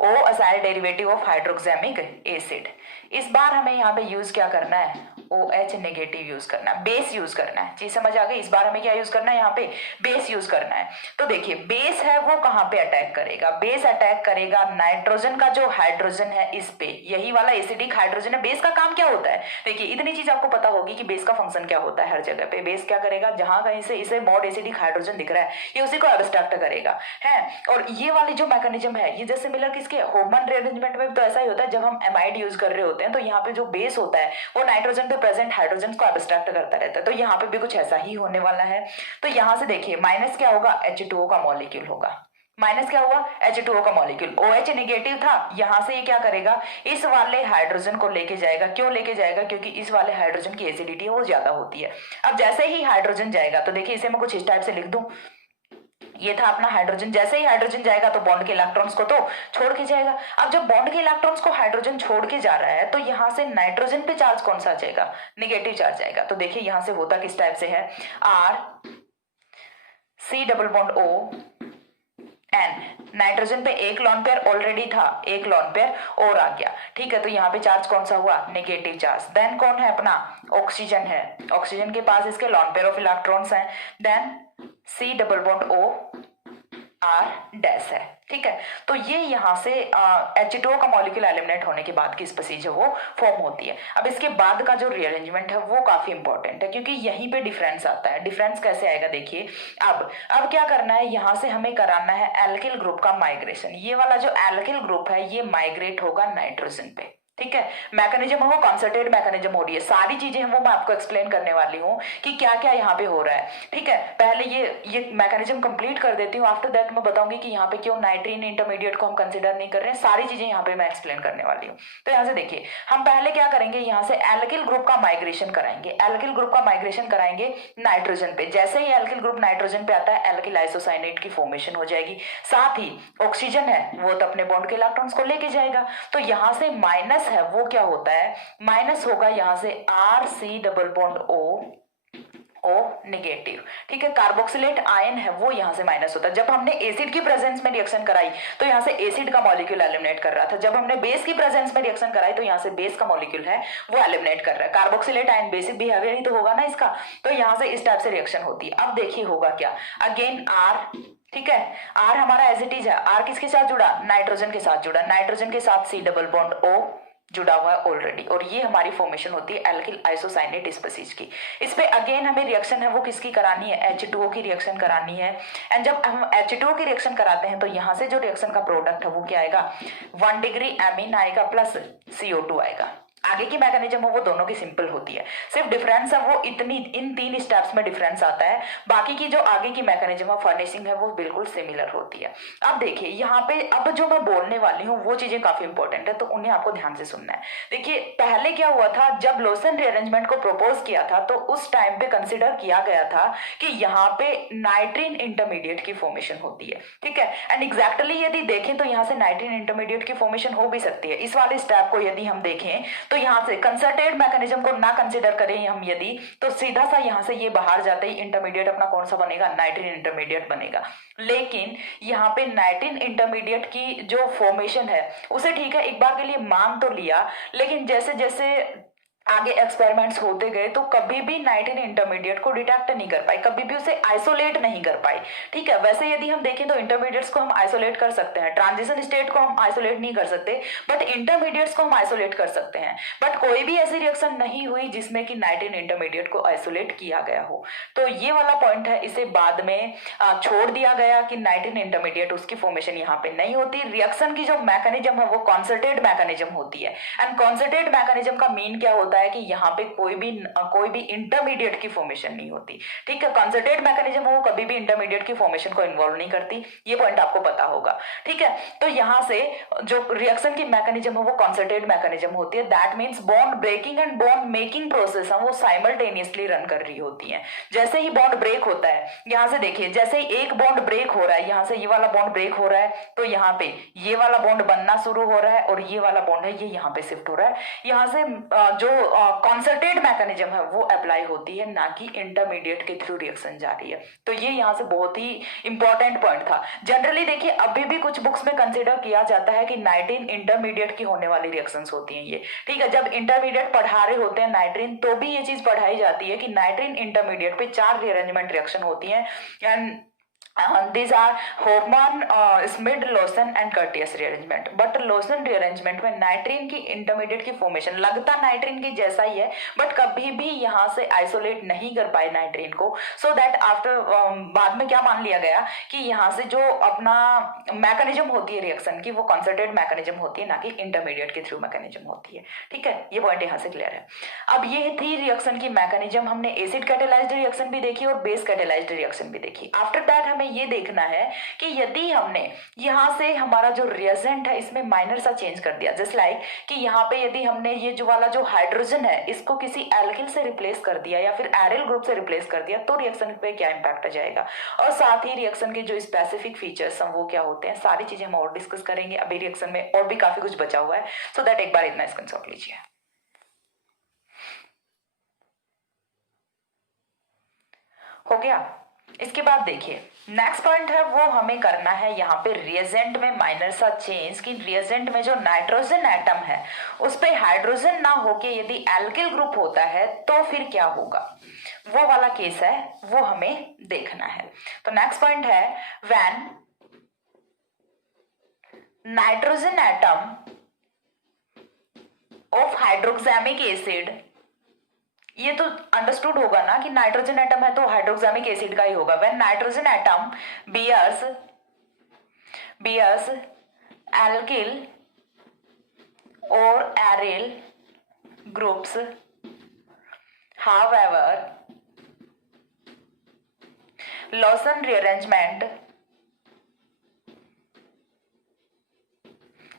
O acyl derivative of hydroxamic acid. इस बार हमें यहाँ पे यूज क्या करना है, OH नेगेटिव यूज करना है, बेस यूज करना है। चीज समझ आ गई, इस बार हमें क्या यूज करना है, यहाँ पे बेस यूज करना है। तो देखिए बेस है वो कहाँ पे अटैक करेगा, बेस अटैक करेगा नाइट्रोजन का जो हाइड्रोजन है इस पे, यही वाला एसिडिक हाइड्रोजन है। बेस का काम क्या होता है, देखिए इतनी चीज आपको पता होगी कि बेस का फंक्शन क्या होता है। हर जगह पे बेस क्या करेगा, जहां कहीं से इसे मॉड एसिडिक हाइड्रोजन दिख रहा है ये उसी को एब्स्ट्रैक्ट करेगा है। और ये वाली जो मैकेनिज्म है ये जैसे सिमिलर किसके, होमन रीअरेंजमेंट में तो ऐसा ही होता है, जब हम एमाइड यूज कर रहे होते हैं तो यहाँ पे जो बेस होता है वो नाइट्रोजन पे प्रेजेंट हाइड्रोजन को एब्स्ट्रैक्ट करता रहता है। तो यहाँ पे भी कुछ ऐसा ही होने वाला है। तो यहाँ से देखिए माइनस क्या होगा, H2O का मॉलिक्यूल होगा, माइनस क्या हुआ, H2O का मॉलिक्यूल। OH नेगेटिव था, यहां से ये क्या करेगा, इस वाले हाइड्रोजन को लेके जाएगा। क्यों लेके जाएगा, क्योंकि इस वाले हाइड्रोजन की एसिडिटी वो ज्यादा होती है। अब जैसे ही हाइड्रोजन जाएगा, तो देखिए इसे मैं कुछ इस टाइप से लिख दूं, ये था अपना हाइड्रोजन, जैसे ही हाइड्रोजन जाएगा तो बॉन्ड के इलेक्ट्रॉन्स को तो छोड़ के जाएगा। अब जब बॉन्ड के इलेक्ट्रॉन्स को हाइड्रोजन छोड़ के जा रहा है तो यहाँ से नाइट्रोजन पे चार्ज कौन सा जाएगा, नेगेटिव चार्ज जाएगा। तो देखिए यहाँ से होता किस टाइप से है, RC double bond O N, nitrogen पे एक लॉन पेयर ऑलरेडी था, एक लॉन पेयर और आ गया। ठीक है, तो यहाँ पे चार्ज कौन सा हुआ, नेगेटिव चार्ज। देन कौन है अपना, ऑक्सीजन है, ऑक्सीजन के पास इसके लॉन पेयर ऑफ इलेक्ट्रॉन्स हैं। Then C double bond O R dash है। ठीक है, तो ये यहाँ से H2O का मॉलिक्यूल एलिमिनेट होने के बाद की स्पीसीज है वो फॉर्म होती है। अब इसके बाद का जो रीअरेंजमेंट है वो काफी इंपॉर्टेंट है, क्योंकि यहीं पे डिफरेंस आता है। डिफरेंस कैसे आएगा देखिए। अब क्या करना है, यहाँ से हमें कराना है एल्किल ग्रुप का माइग्रेशन। ये वाला जो एल्किल ग्रुप है ये माइग्रेट होगा नाइट्रोजन पे। ठीक है, मैकेनिज्म है वो कॉन्सर्टेड मैकेनिज्म हो रही है। सारी चीजें हैं वो मैं आपको एक्सप्लेन करने वाली हूँ कि क्या क्या यहाँ पे हो रहा है। ठीक है, पहले ये मैकेनिज्म कंप्लीट कर देती हूँ, आफ्टर दैट मैं बताऊंगी कि यहाँ पे क्यों नाइट्रीन इंटरमीडिएट को हम कंसिडर नहीं कर रहे हैं। सारी चीजें यहाँ पे मैं एक्सप्लेन करने वाली हूँ। तो यहाँ से देखिए, हम पहले क्या करेंगे, यहाँ से एल्किल ग्रुप का माइग्रेशन कराएंगे। एल्किल ग्रुप का माइग्रेशन कराएंगे नाइट्रोजन पे। जैसे ही एल्किल ग्रुप नाइट्रोजन पे आता है एल्किल आइसोसाइनेट की फॉर्मेशन हो जाएगी। साथ ही ऑक्सीजन है वो तो अपने बॉन्ड के इलेक्ट्रॉन्स को लेके जाएगा। तो यहाँ से माइनस है वो क्या होता है, माइनस होगा यहाँ से RC double bond O negative. ठीक है, कार्बोक्सिलेट आयन है वो यहाँ से माइनस होता है। जब हमने एसिड की प्रेजेंस में रिएक्शन कराई तो यहाँ से एसिड का मॉलिक्यूल एलिमिनेट कर रहा था। जब हमने बेस की प्रेजेंस में रिएक्शन कराई तो यहाँ से बेस का मॉलिक्यूल है वो एलिमिनेट कर रहा है। कार्बोक्सिलेट आयन बेसिक बिहेवियर ही तो होगा ना इसका, तो यहाँ से इस टाइप से रिएक्शन होती है। अब देखिए होगा क्या, अगेन R, ठीक है, R हमारा एज इट इज है। R किसके साथ जुड़ा, नाइट्रोजन के साथ जुड़ा। नाइट्रोजन के साथ C डबल बॉन्ड O जुड़ा हुआ है ऑलरेडी, और ये हमारी फॉर्मेशन होती है एल्किल आइसोसाइनेट स्पीसीज की। इस पे अगेन हमें रिएक्शन है वो किसकी करानी है, H2O की रिएक्शन करानी है। एंड जब हम H2O की रिएक्शन कराते हैं तो यहाँ से जो रिएक्शन का प्रोडक्ट है वो क्या आएगा, 1 डिग्री एमीन आएगा प्लस CO2 आएगा। आगे की मैकेनिज्म है वो दोनों की सिंपल होती है, सिर्फ डिफरेंस है वो इन 3 स्टेप्स में डिफरेंस आता है। बाकी की जो आगे की मैकेनिज्म है फर्नेसिंग है वो बिल्कुल सिमिलर होती है। अब देखिए यहाँ पे अब जो मैं बोलने वाली हूँ वो चीजें काफी इंपॉर्टेंट है, तो उन्हें आपको ध्यान से सुनना है। देखिए पहले क्या हुआ था, जब लोसन रीअरेंजमेंट को प्रपोज किया था तो उस टाइम पे कंसिडर किया गया था कि यहाँ पे नाइट्रीन इंटरमीडिएट की फॉर्मेशन होती है। ठीक है, एंड एग्जैक्टली यदि देखें तो यहाँ से नाइट्रीन इंटरमीडिएट की फॉर्मेशन हो भी सकती है। इस वाले स्टेप को यदि हम देखें तो यहाँ से कंसर्टेड मैकेनिज्म को ना कंसीडर करें हम यदि, तो सीधा सा यहाँ से ये बाहर जाते ही इंटरमीडिएट अपना कौन सा बनेगा, नाइट्रीन इंटरमीडिएट बनेगा। लेकिन यहाँ पे नाइट्रीन इंटरमीडिएट की जो फॉर्मेशन है उसे ठीक है एक बार के लिए मान तो लिया, लेकिन जैसे जैसे आगे एक्सपेरिमेंट्स होते गए तो कभी भी नाइट्रीन इंटरमीडिएट को डिटेक्ट नहीं कर पाई, कभी भी उसे आइसोलेट नहीं कर पाई। ठीक है, वैसे यदि हम देखें तो इंटरमीडिएट्स को हम आइसोलेट कर सकते हैं, ट्रांजिशन स्टेट को हम आइसोलेट नहीं कर सकते, बट इंटरमीडिएट्स को हम आइसोलेट कर सकते हैं। बट कोई भी ऐसी रिएक्शन नहीं हुई जिसमें कि नाइट्रीन इंटरमीडिएट को आइसोलेट किया गया हो। तो ये वाला पॉइंट है, इसे बाद में छोड़ दिया गया कि नाइट्रीन इंटरमीडिएट उसकी फॉर्मेशन यहाँ पे नहीं होती। रिएक्शन की जो मैकेनिज्म है वो कॉन्सर्टेड मैकेनिज्म होती है। एंड कॉन्सर्टेड मैकेनिज्म का मीन क्या होता है कि यहाँ पे कोई भी इंटरमीडिएट की फॉर्मेशन नहीं होती। ठीक है, कंसर्टेड मैकेनिज्म वो कभी भी इंटरमीडिएट की फॉर्मेशन को इन्वॉल्व नहीं करती, ये पॉइंट आपको पता होगा। ठीक है, तो यहाँ से जो रिएक्शन की मैकेनिज्म है वो कंसर्टेड मैकेनिज्म होती है। That means bond breaking and bond making process है वो साइमल्टेनियसली रन कर रही होती है। जैसे ही बॉन्ड ब्रेक होता है, यहाँ से देखिए जैसे ही एक बॉन्ड ब्रेक हो रहा है, यहाँ से ये वाला बॉन्ड ब्रेक हो रहा है तो यहाँ पे ये वाला बॉन्ड बनना शुरू हो रहा है और ये वाला बॉन्ड है ये यहाँ पे शिफ्ट हो रहा है। यहाँ से जो कॉन्सर्टेड मैकेनिज्म है वो अप्लाई होती है, ना कि इंटरमीडिएट के थ्रू रिएक्शन जा रही है। तो ये यहाँ से बहुत ही इंपॉर्टेंट पॉइंट था। जनरली देखिए अभी भी कुछ बुक्स में कंसीडर किया जाता है कि नाइट्रीन इंटरमीडिएट की होने वाली रिएक्शंस होती हैं ये। ठीक है, जब इंटरमीडिएट पढ़ा रहे होते हैं नाइट्रीन तो भी ये चीज पढ़ाई जाती है कि नाइट्रीन इंटरमीडिएट पे 4 रीअरेंजमेंट रिएक्शन होती है। And these are Hofmann, Schmid, Lawson and Curtius rearrangement. But Lawson rearrangement में नाइट्रीन की इंटरमीडिएट की फॉर्मेशन लगता नाइट्रीन की जैसा ही है, बट कभी भी यहाँ से आइसोलेट नहीं कर पाए नाइट्रीन को। सो दैट आफ्टर बाद में क्या मान लिया गया कि यहाँ से जो अपना मैकेनिज्म होती है रिएक्शन की वो कंसर्टेड मैकेनिज्म होती है, ना कि इंटरमीडिएट के थ्रू मैकेनिज्म होती है। ठीक है, ये पॉइंट यहाँ से क्लियर है। अब ये थी रिएक्शन की मैकेनिज्म। हमने एसिड कैटेलाइज्ड रिएक्शन भी देखी और बेस कैटेलाइज्ड रिएक्शन भी देखी। आफ्टर दैट हमें ये देखना है कि यदि हमने यहाँ से हमारा जो रिएजेंट है इसमें माइनर सा चेंज कर दिया, जस्ट लाइक कि यहाँ पे यदि हमने ये जो वाला जो हाइड्रोजन है इसको किसी एल्किल से रिप्लेस कर दिया या फिर एरिल ग्रुप से रिप्लेस कर दिया, तो रिएक्शन पे क्या इंपैक्ट आ जाएगा, और साथ ही रिएक्शन के जो स्पेसिफिक फीचर्स हैं वो क्या होते हैं, सारी चीजें हम और डिस्कस करेंगे। अभी रिएक्शन में और भी काफी कुछ बचा हुआ है, सो दैट एक बार इतना स्क्रीनशॉट लीजिए। हो गया। इसके बाद देखिए नेक्स्ट पॉइंट है वो हमें करना है यहाँ पे रिएजेंट में माइनर सा चेंज, कि रिएजेंट में जो नाइट्रोजन एटम है उस पे हाइड्रोजन ना होके यदि एल्किल ग्रुप होता है तो फिर क्या होगा, वो वाला केस है वो हमें देखना है। तो नेक्स्ट पॉइंट है when nitrogen atom of hydroxamic acid, ये तो अंडरस्टूड होगा ना कि नाइट्रोजन एटम है तो हाइड्रोक्सामिक एसिड का ही होगा। When nitrogen atom bears alkyl or aryl groups, however Lawson rearrangement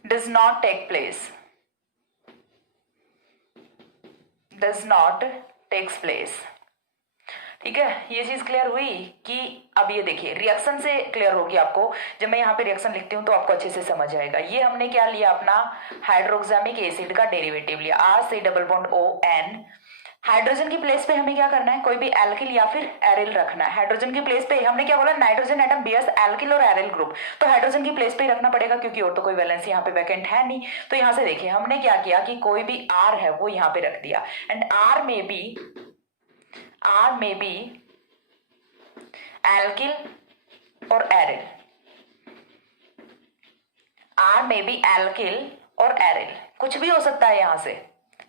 does not take place, ठीक है। ये चीज क्लियर हुई कि अब ये देखिए रिएक्शन से क्लियर होगी आपको। जब मैं यहाँ पे रिएक्शन लिखती हूँ तो आपको अच्छे से समझ आएगा। ये हमने क्या लिया, अपना हाइड्रोक्सामिक एसिड का डेरिवेटिव लिया, RC≡ON। हाइड्रोजन की प्लेस पे हमें क्या करना है, कोई भी एल्किल या फिर एरिल रखना है। हाइड्रोजन की प्लेस पे हमने क्या बोला, नाइट्रोजन एटम बियर्स एल्किल और एरिल ग्रुप, तो हाइड्रोजन की प्लेस पे ही रखना पड़ेगा क्योंकि और तो कोई वैलेंस यहाँ पे वैकेंट है नहीं। तो यहाँ से देखिए हमने क्या किया कि कोई भी R है वो यहाँ पे रख दिया, एंड R में बी एल्किल और एरिल, R में भी एल्किल और एरिल, कुछ भी हो सकता है यहाँ से,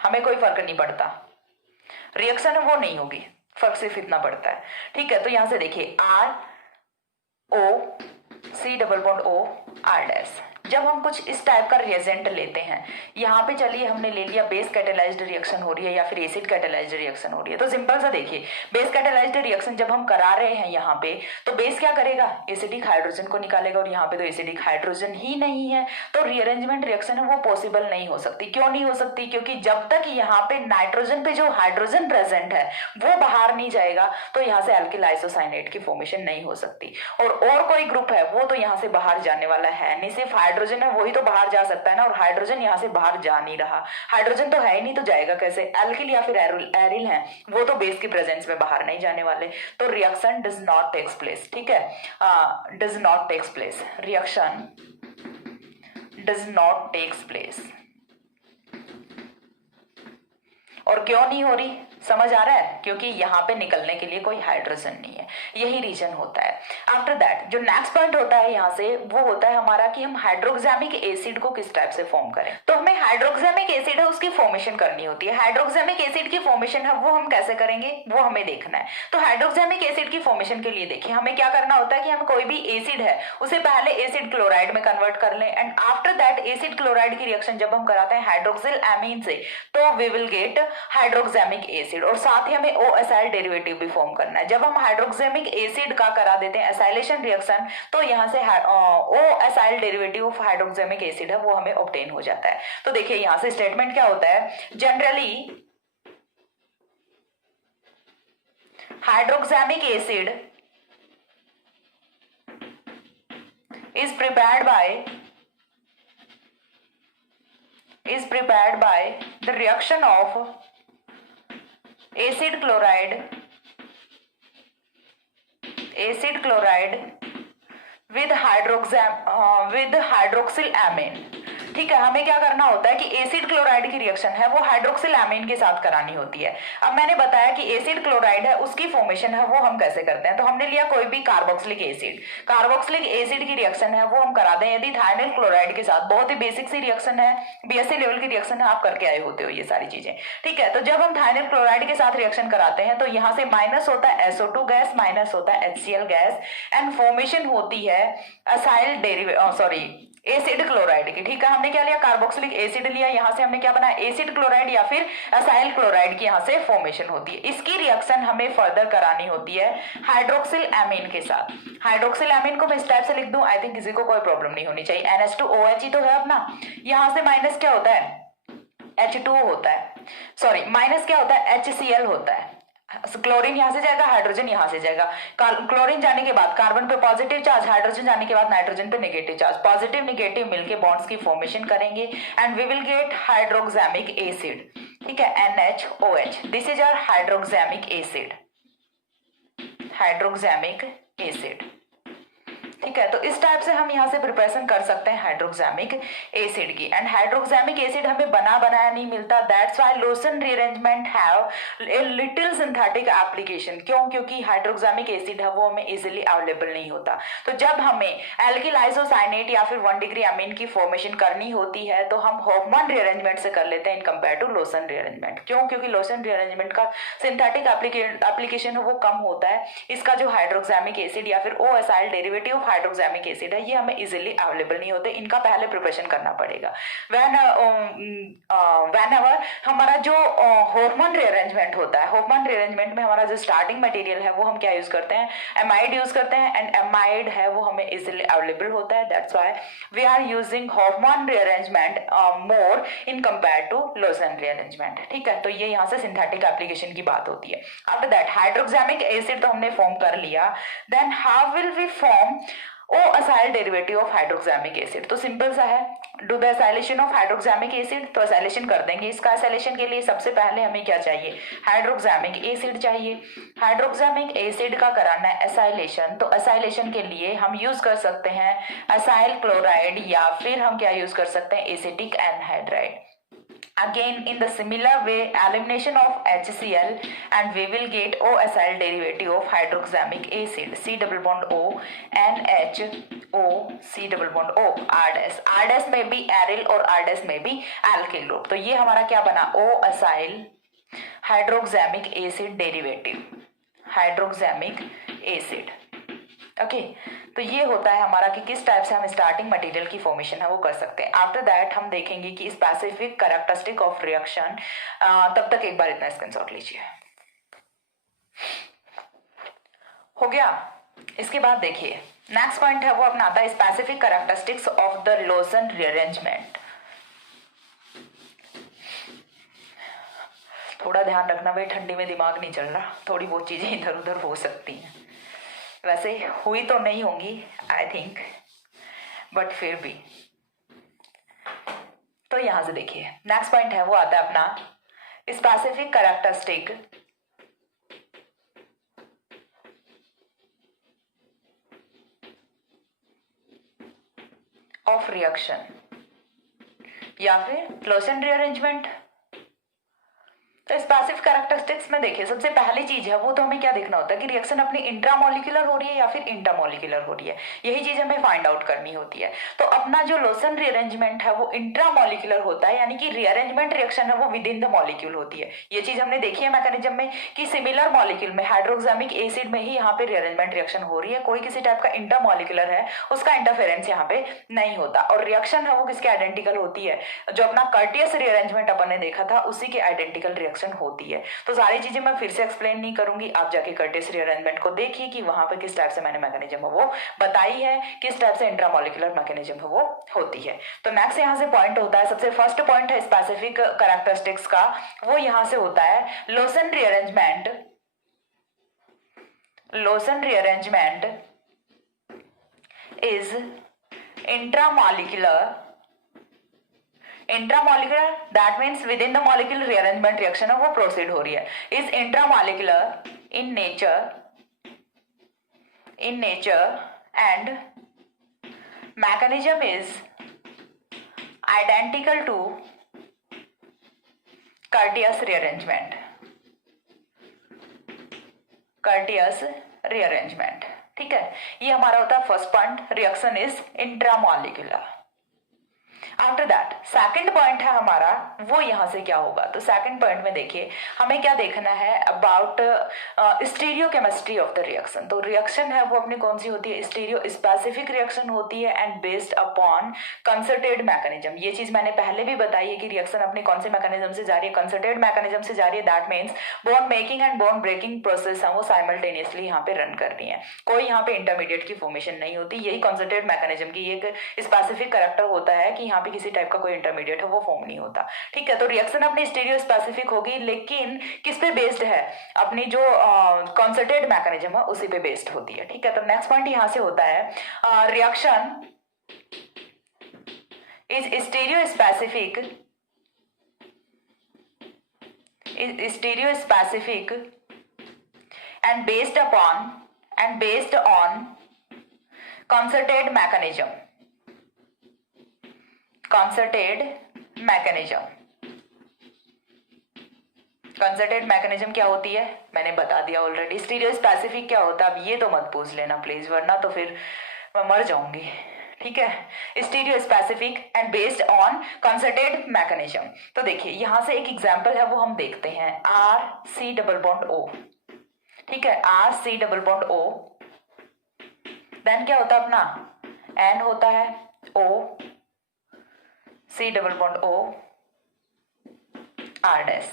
हमें कोई फर्क नहीं पड़ता। रिएक्शन है वो नहीं होगी, फर्क सिर्फ इतना पड़ता है, ठीक है। तो यहां से देखिए ROC≡OR'। जब हम कुछ इस टाइप का रिएजेंट लेते हैं, यहाँ पे चलिए हमने ले लिया बेस कैटेलाइज्ड रिएक्शन हो रही है या फिर एसिड कैटेलाइज्ड रिएक्शन हो रही है, तो सिंपल सा देखिए बेस कैटेलाइज्ड रिएक्शन जब हम करा रहे हैं यहाँ पे, तो बेस क्या करेगा, एसिडिक हाइड्रोजन को निकालेगा, और यहाँ पे तो एसिडिक हाइड्रोजन ही नहीं है, तो रीअरेंजमेंट रिएक्शन है वो पॉसिबल नहीं हो सकती। क्यों नहीं हो सकती, क्योंकि जब तक यहाँ पे नाइट्रोजन पे जो हाइड्रोजन प्रेजेंट है वो बाहर नहीं जाएगा तो यहाँ से एल्किल आइसोसाइनेट की फॉर्मेशन नहीं हो सकती। और कोई ग्रुप है वो तो यहाँ से बाहर जाने वाला है नहीं, सिर्फ हाइड्रोजन है वही तो बाहर जा सकता है ना, और हाइड्रोजन यहाँ से बाहर जा नहीं रहा, हाइड्रोजन तो है ही नहीं तो जाएगा कैसे। एल्किल या फिर एरिल है वो तो बेस की प्रेजेंस में बाहर नहीं जाने वाले, तो reaction does not takes place, ठीक है, does not takes place, reaction does not takes place. और क्यों नहीं हो रही, समझ आ रहा है, क्योंकि यहाँ पे निकलने के लिए कोई हाइड्रोजन नहीं है, यही रीजन होता है। आफ्टर दैट जो नेक्स्ट पॉइंट होता है यहाँ से वो होता है हमारा कि हम हाइड्रोक्सामिक एसिड को किस टाइप से फॉर्म करें। तो हमें हाइड्रोक्सामिक एसिड है उसकी फॉर्मेशन करनी होती है। हाइड्रोक्सामिक एसिड की फॉर्मेशन है वो हम कैसे करेंगे वो हमें देखना है। तो हाइड्रोक्सामिक एसिड की फॉर्मेशन के लिए देखिए हमें क्या करना होता है कि हम कोई भी एसिड है उसे पहले एसिड क्लोराइड में कन्वर्ट कर लें, and after that acid chloride की रिएक्शन जब हम कराते हैं हाइड्रोक्सिल एमीन से तो we will get hydroxamic acid, और साथ ही हमें OSL डेरिवेटिव भी फॉर्म करना है। जब हम हाइड्रोक्सामिक एसिड का करा देते हैं एसाइलेशन रिएक्शन तो यहां से OSL derivative of hydroxamic acid है वो हमें ऑब्टेन हो जाता है। तो देखिए यहां से स्टेटमेंट क्या होता है, generally hydroxamic acid is prepared by the reaction of acid chloride with hydroxyl amine। ठीक है, हमें क्या करना होता है कि एसिड क्लोराइड की रिएक्शन है वो हाइड्रोक्सिल एमीन के साथ करानी होती है। अब मैंने बताया कि एसिड क्लोराइड है उसकी फॉर्मेशन है वो हम कैसे करते हैं, तो हमने लिया कोई भी कार्बोक्सिलिक एसिड की रिएक्शन है वो हम करा दें यदि थायनिल क्लोराइड के साथ। बहुत ही बेसिक सी रिएक्शन है, बीएससी लेवल की रिएक्शन है, आप करके आए होते हो ये सारी चीजें, ठीक है। तो जब हम थायनिल क्लोराइड के साथ रिएक्शन कराते हैं तो यहाँ से माइनस होता है SO2 गैस, माइनस होता है HCl गैस, एंड फॉर्मेशन होती है एसिड क्लोराइड की। ठीक है, हमने क्या लिया, कार्बोक्सिलिक एसिड लिया, यहाँ से हमने क्या बनाया, एसिड क्लोराइड या फिर असाइल क्लोराइड की यहाँ से फॉर्मेशन होती है। इसकी रिएक्शन हमें फर्दर करानी होती है हाइड्रोक्सिल एमीन के साथ। हाइड्रोक्सिल एमीन को मैं इस टाइप से लिख दूं, आई थिंक किसी को कोई प्रॉब्लम नहीं होनी चाहिए। NH2OH ही तो है अपना, यहाँ से माइनस क्या होता है, H2O होता है, सॉरी माइनस क्या होता है, HCl होता है। क्लोरीन यहां से जाएगा, हाइड्रोजन यहां से जाएगा, क्लोरीन जाने के बाद कार्बन पे पॉजिटिव चार्ज, हाइड्रोजन जाने के बाद नाइट्रोजन पे नेगेटिव चार्ज, पॉजिटिव नेगेटिव मिलके बॉन्ड्स की फॉर्मेशन करेंगे and we will get hydroxamic acid. ठीक है, NHOH, this is our hydroxamic acid. ठीक है, तो इस टाइप से हम यहाँ से प्रिपरेशन कर सकते हैं हाइड्रोक्सामिक एसिड की। एंड हाइड्रोक्सामिक एसिड हमें बना बनाया नहीं मिलता, that's why lotion rearrangement have a little synthetic application. क्यों? क्योंकि हाइड्रोक्सामिक एसिड है वो हमें इजिली अवेलेबल नहीं होता। तो जब हमें एल्किल आइसोसाइनेट या फिर 1 डिग्री अमीन की फॉर्मेशन करनी होती है तो हम हॉफमैन रीअरेंजमेंट से कर लेते हैं in compare to Lossen rearrangement. क्यों? क्योंकि लोशन रीअरेंजमेंट का सिंथेटिक एप्लीकेशन है वो कम होता है, इसका जो हाइड्रोक्सामिक एसिड या फिर ओ acyl derivative of hydroxamic acid है ये हमें इजिली अवेलेबल नहीं होते, इनका पहले प्रिपरेशन करना पड़ेगा। व्हेनेवर हमारा जो हॉफमैन रीअरेंजमेंट होता है, हॉफमैन रीअरेंजमेंट में हमारा जो स्टार्टिंग मटेरियल है वो हम क्या यूज करते हैं, एमाइड यूज करते हैं। एंड एमाइड है वो हमें इजिली अवेलेबल होता है, that's why we are using Hofmann rearrangement more in compare to Lossen rearrangement. ठीक है, तो ये यहाँ से सिंथेटिक एप्लीकेशन की बात होती है। आफ्टर दैट हाइड्रोक्सामिक एसिड तो हमने फॉर्म कर लिया, then how will we form O acyl derivative of hydroxamic acid. तो सिंपल सा है, do the acylation of hydroxamic acid, तो एसाइलेशन कर देंगे। इसका एसाइलेशन के लिए सबसे पहले हमें क्या चाहिए, हाइड्रोक्सामिक एसिड चाहिए। हाइड्रोक्सामिक एसिड का कराना है एसाइलेशन, तो एसाइलेशन के लिए हम यूज कर सकते हैं असाइल क्लोराइड या फिर हम क्या यूज कर सकते हैं, acetic anhydride. Again in the similar way elimination of HCl and we will get O acyl derivative of hydroxamic acid, C double bond O NHO C double bond O R dash, R dash में भी aryl और R dash में भी alkyl group। तो ये हमारा क्या बना, O acyl hydroxamic acid derivative, hydroxamic acid. Okay, तो ये होता है हमारा कि किस टाइप से हम स्टार्टिंग मटेरियल की फॉर्मेशन है वो कर सकते हैं। आफ्टर दैट हम देखेंगे कि स्पेसिफिक कैरेक्टरिस्टिक ऑफ रिएक्शन। तब तक एक बार इतना स्क्रीनशॉट लीजिए। हो गया। इसके बाद देखिए नेक्स्ट पॉइंट है वो अपना आता है specific characteristics of the lotion rearrangement. थोड़ा ध्यान रखना भाई, ठंडी में दिमाग नहीं चल रहा, थोड़ी बहुत चीजें इधर उधर हो सकती हैं, वैसे हुई तो नहीं होंगी आई थिंक, बट फिर भी। तो यहां से देखिए नेक्स्ट पॉइंट है वो आता है अपना स्पेसिफिक कैरेक्टरिस्टिक ऑफ रिएक्शन या फिर लोशन रीअरेंजमेंट। तो स्पेसिफिक कैरेक्टरिस्टिक्स में देखिए सबसे पहली चीज है वो तो हमें क्या देखना होता है कि रिएक्शन अपनी इंट्रामोलिकुलर हो रही है या फिर इंटरमोलिकुलर हो रही है, यही चीज हमें फाइंड आउट करनी होती है। तो अपना जो लोशन रीअरेंजमेंट है वो इंट्रामोलिकुलर होता है, यानी कि रीअरेंजमेंट रिएक्शन है वो विद इन द मॉलिक्यूल होती है। ये चीज हमने देखी है मैकेनिज्म में कि सिमिलर मॉलिक्यूल में हाइड्रोक्सामिक एसिड में ही यहाँ पे रीअरेंजमेंट रिएक्शन हो रही है, कोई किसी टाइप का इंटरमोलिकुलर है उसका इंटरफेरेंस यहाँ पे नहीं होता। और रिएक्शन है वो किसके आइडेंटिकल होती है, जो अपना कर्टियस रीअरेंजमेंट अपन ने देखा था उसी के आइडेंटिकल रिएक्शन होती है। तो सारी चीजें मैं फिर से एक्सप्लेन नहीं करूंगी, आप जाके कर्टियस रीअरेंजमेंट को देखिए कि वहां पे किस टाइप से मैंने मैकेनिज्म है वो बताई है, किस टाइप से इंट्रामोलिकुलर मैकेनिज्म है वो होती है। तो नेक्स्ट यहां से पॉइंट होता है, सबसे फर्स्ट पॉइंट है स्पेसिफिक कैरेक्टरिस्टिक्स का, वो यहां से होता है lotion rearrangement. Lotion rearrangement is intramolecular, that means with in the molecule rearrangement reaction है वो प्रोसीड हो रही है, is intramolecular in nature and mechanism is identical to Curtius rearrangement. ठीक है, ये हमारा होता है first point, reaction is intramolecular. After that second point है हमारा वो यहां से क्या होगा, तो सेकंड पॉइंट में देखिए हमें क्या देखना है about stereochemistry of the reaction. तो रिएक्शन है वो अपनी कौन सी होती है, स्टीरियो स्पेसिफिक रिएक्शन होती है and based upon concerted mechanism. ये चीज मैंने पहले भी बताई है कि रिएक्शन अपनी कौन से मैकेनिज्म से जा रही है, कंसर्टेड मैकेनिज्म से जा रही है, that means bond making and bond breaking process है वो साइमल्टेनियसली यहाँ पे रन कर रही है, कोई यहाँ पे इंटरमीडिएट की फॉर्मेशन नहीं होती। यही कंसर्टेड मैकेनिज्म की एक स्पेसिफिक कैरेक्टर होता है कि यहाँ पे किसी टाइप का कोई इंटरमीडिएट है वो फॉर्म नहीं होता। ठीक है, तो रिएक्शन अपनी स्टीरियो स्पेसिफिक होगी, लेकिन किस पे बेस्ड है, अपनी जो कंसर्टेड मैकेनिज्म है उसी पे बेस्ड होती है। ठीक है, तो नेक्स्ट पॉइंट यहां से होता है reaction is stereo specific and based on concerted mechanism, concerted mechanism, concerted mechanism क्या होती है मैंने बता दिया ऑलरेडी। स्टीरियो स्पेसिफिक क्या होता है अब ये तो मत पूछ लेना प्लीज, वरना तो फिर मैं मर जाऊंगी। ठीक है, stereo specific and based on concerted mechanism. तो देखिए यहां से एक एग्जांपल है वो हम देखते हैं, R C double bond O. ठीक है, R C double bond O, then क्या होता है अपना एन होता है, O C double bond O R dash,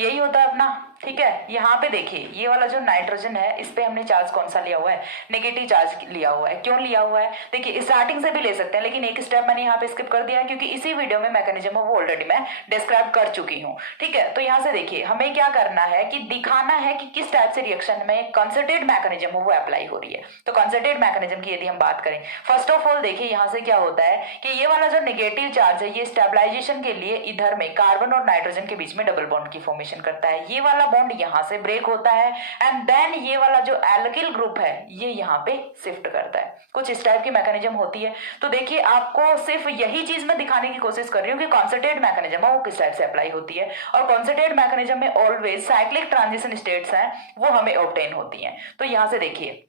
यही होता है अपना। ठीक है, यहाँ पे देखिए ये वाला जो नाइट्रोजन है इस पे हमने चार्ज कौन सा लिया हुआ है, नेगेटिव चार्ज लिया हुआ है। क्यों लिया हुआ है, देखिए स्टार्टिंग से भी ले सकते हैं, लेकिन एक स्टेप मैंने यहाँ पे स्किप कर दिया है क्योंकि इसी वीडियो में मैकेनिज्म वो ऑलरेडी मैं डिस्क्राइब कर चुकी हूँ। ठीक है, तो यहाँ से देखिए हमें क्या करना है कि दिखाना है कि किस टाइप से रिएक्शन में कंसर्टेड मैकेनिज्म वो अप्लाई हो रही है। तो कंसर्टेड मैकेनिज्म की यदि हम बात करें, फर्स्ट ऑफ ऑल देखिए यहाँ से क्या होता है कि ये वाला जो नेगेटिव चार्ज है ये स्टेबलाइजेशन के लिए इधर में कार्बन और नाइट्रोजन के बीच में डबल बॉन्ड की फॉर्मेशन करता है। ये वाला बॉन्ड यहाँ से ब्रेक होता है एंड देन ये वाला जो एल्किल ग्रुप है ये यहाँ पे शिफ्ट करता है। कुछ इस टाइप की मैकेनिज्म होती है। तो देखिए आपको सिर्फ यही चीज मैं दिखाने की कोशिश कर रही हूँ कि कंसर्टेड मैकेनिज्म है वो किस टाइप से अप्लाई होती है, और कंसर्टेड मैकेनिज्म में ऑलवेज साइक्लिक ट्रांजिशन स्टेट्स हैं वो हमें ऑब्टेन होती हैं। तो यहां से देखिए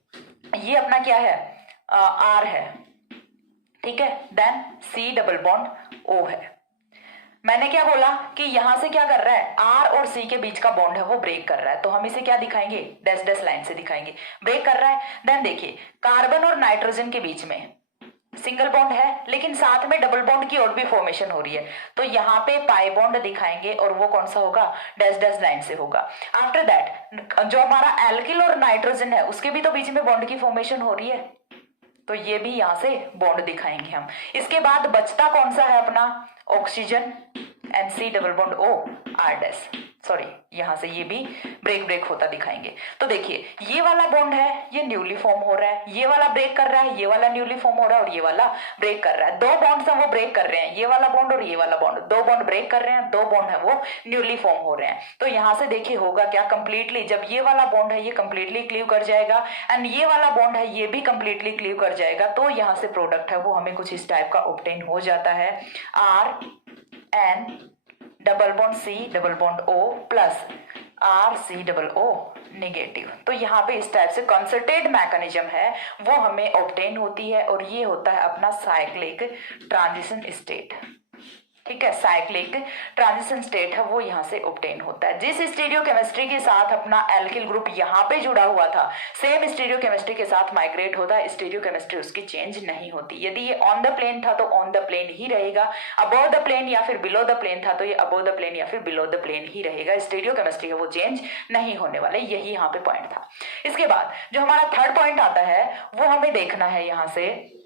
ये अपना क्या है, आर है। ठीक है, then C double bond O है। मैंने क्या बोला कि यहां से क्या कर रहा है, आर और सी के बीच का बॉन्ड है वो ब्रेक कर रहा है, तो हम इसे क्या दिखाएंगे, डैश डैश लाइन से दिखाएंगे, ब्रेक कर रहा है। देन देखिए कार्बन और नाइट्रोजन के बीच में सिंगल बॉन्ड है लेकिन साथ में डबल बॉन्ड की और भी फॉर्मेशन हो रही है, तो यहाँ पे पाई बॉन्ड दिखाएंगे और वो कौन सा होगा, डैश डैश लाइन से होगा। आफ्टर दैट जो हमारा एल्किल और नाइट्रोजन है उसके भी तो बीच में बॉन्ड की फॉर्मेशन हो रही है, तो ये भी यहां से बॉन्ड दिखाएंगे हम। इसके बाद बचता कौन सा है अपना, oxygen and C double bond O R dash, sorry यहां से ये भी ब्रेक होता दिखाएंगे। तो देखिए ये वाला बॉन्ड है ये न्यूली फॉर्म हो रहा है, ये वाला ब्रेक कर रहा है, ये वाला न्यूली फॉर्म हो रहा है और ये वाला ब्रेक कर रहा है। दो बॉन्ड्स हैं वो ब्रेक कर रहे हैं, ये वाला बॉन्ड और ये वाला बॉन्ड, दो बॉन्ड ब्रेक कर रहे हैं, दो बॉन्ड है वो न्यूली फॉर्म हो रहे हैं। तो यहां से देखिए होगा क्या, कंप्लीटली जब ये वाला बॉन्ड है ये कंप्लीटली क्लीव कर जाएगा एंड ये वाला बॉन्ड है ये भी कंप्लीटली क्लीव कर जाएगा, तो यहाँ से प्रोडक्ट है वो हमें कुछ इस टाइप का ऑब्टेन हो जाता है, R N double bond C double bond O plus R C double O negative. तो यहाँ पे इस टाइप से कंसर्टेड मैकेनिज्म है वो हमें ऑब्टेन होती है और ये होता है अपना साइक्लिक ट्रांजिशन स्टेट। ठीक है, साइक्लिक ट्रांजिशन स्टेट है वो यहाँ से ऑब्टेन होता है। जिस स्टीरियोकेमिस्ट्री के साथ अपना एल्किल ग्रुप यहाँ पे जुड़ा हुआ था सेम स्टीरियोकेमिस्ट्री के साथ माइग्रेट होता है, स्टीरियोकेमिस्ट्री उसकी चेंज नहीं होती। यदि ये ऑन द प्लेन था तो ऑन द प्लेन ही रहेगा, अबव द प्लेन या फिर बिलो द प्लेन था तो ये अबव द प्लेन या फिर बिलो द प्लेन ही रहेगा। स्टीरियोकेमिस्ट्री है वो चेंज नहीं होने वाले, यही यहाँ पे पॉइंट था। इसके बाद जो हमारा थर्ड पॉइंट आता है वो हमें देखना है, यहाँ से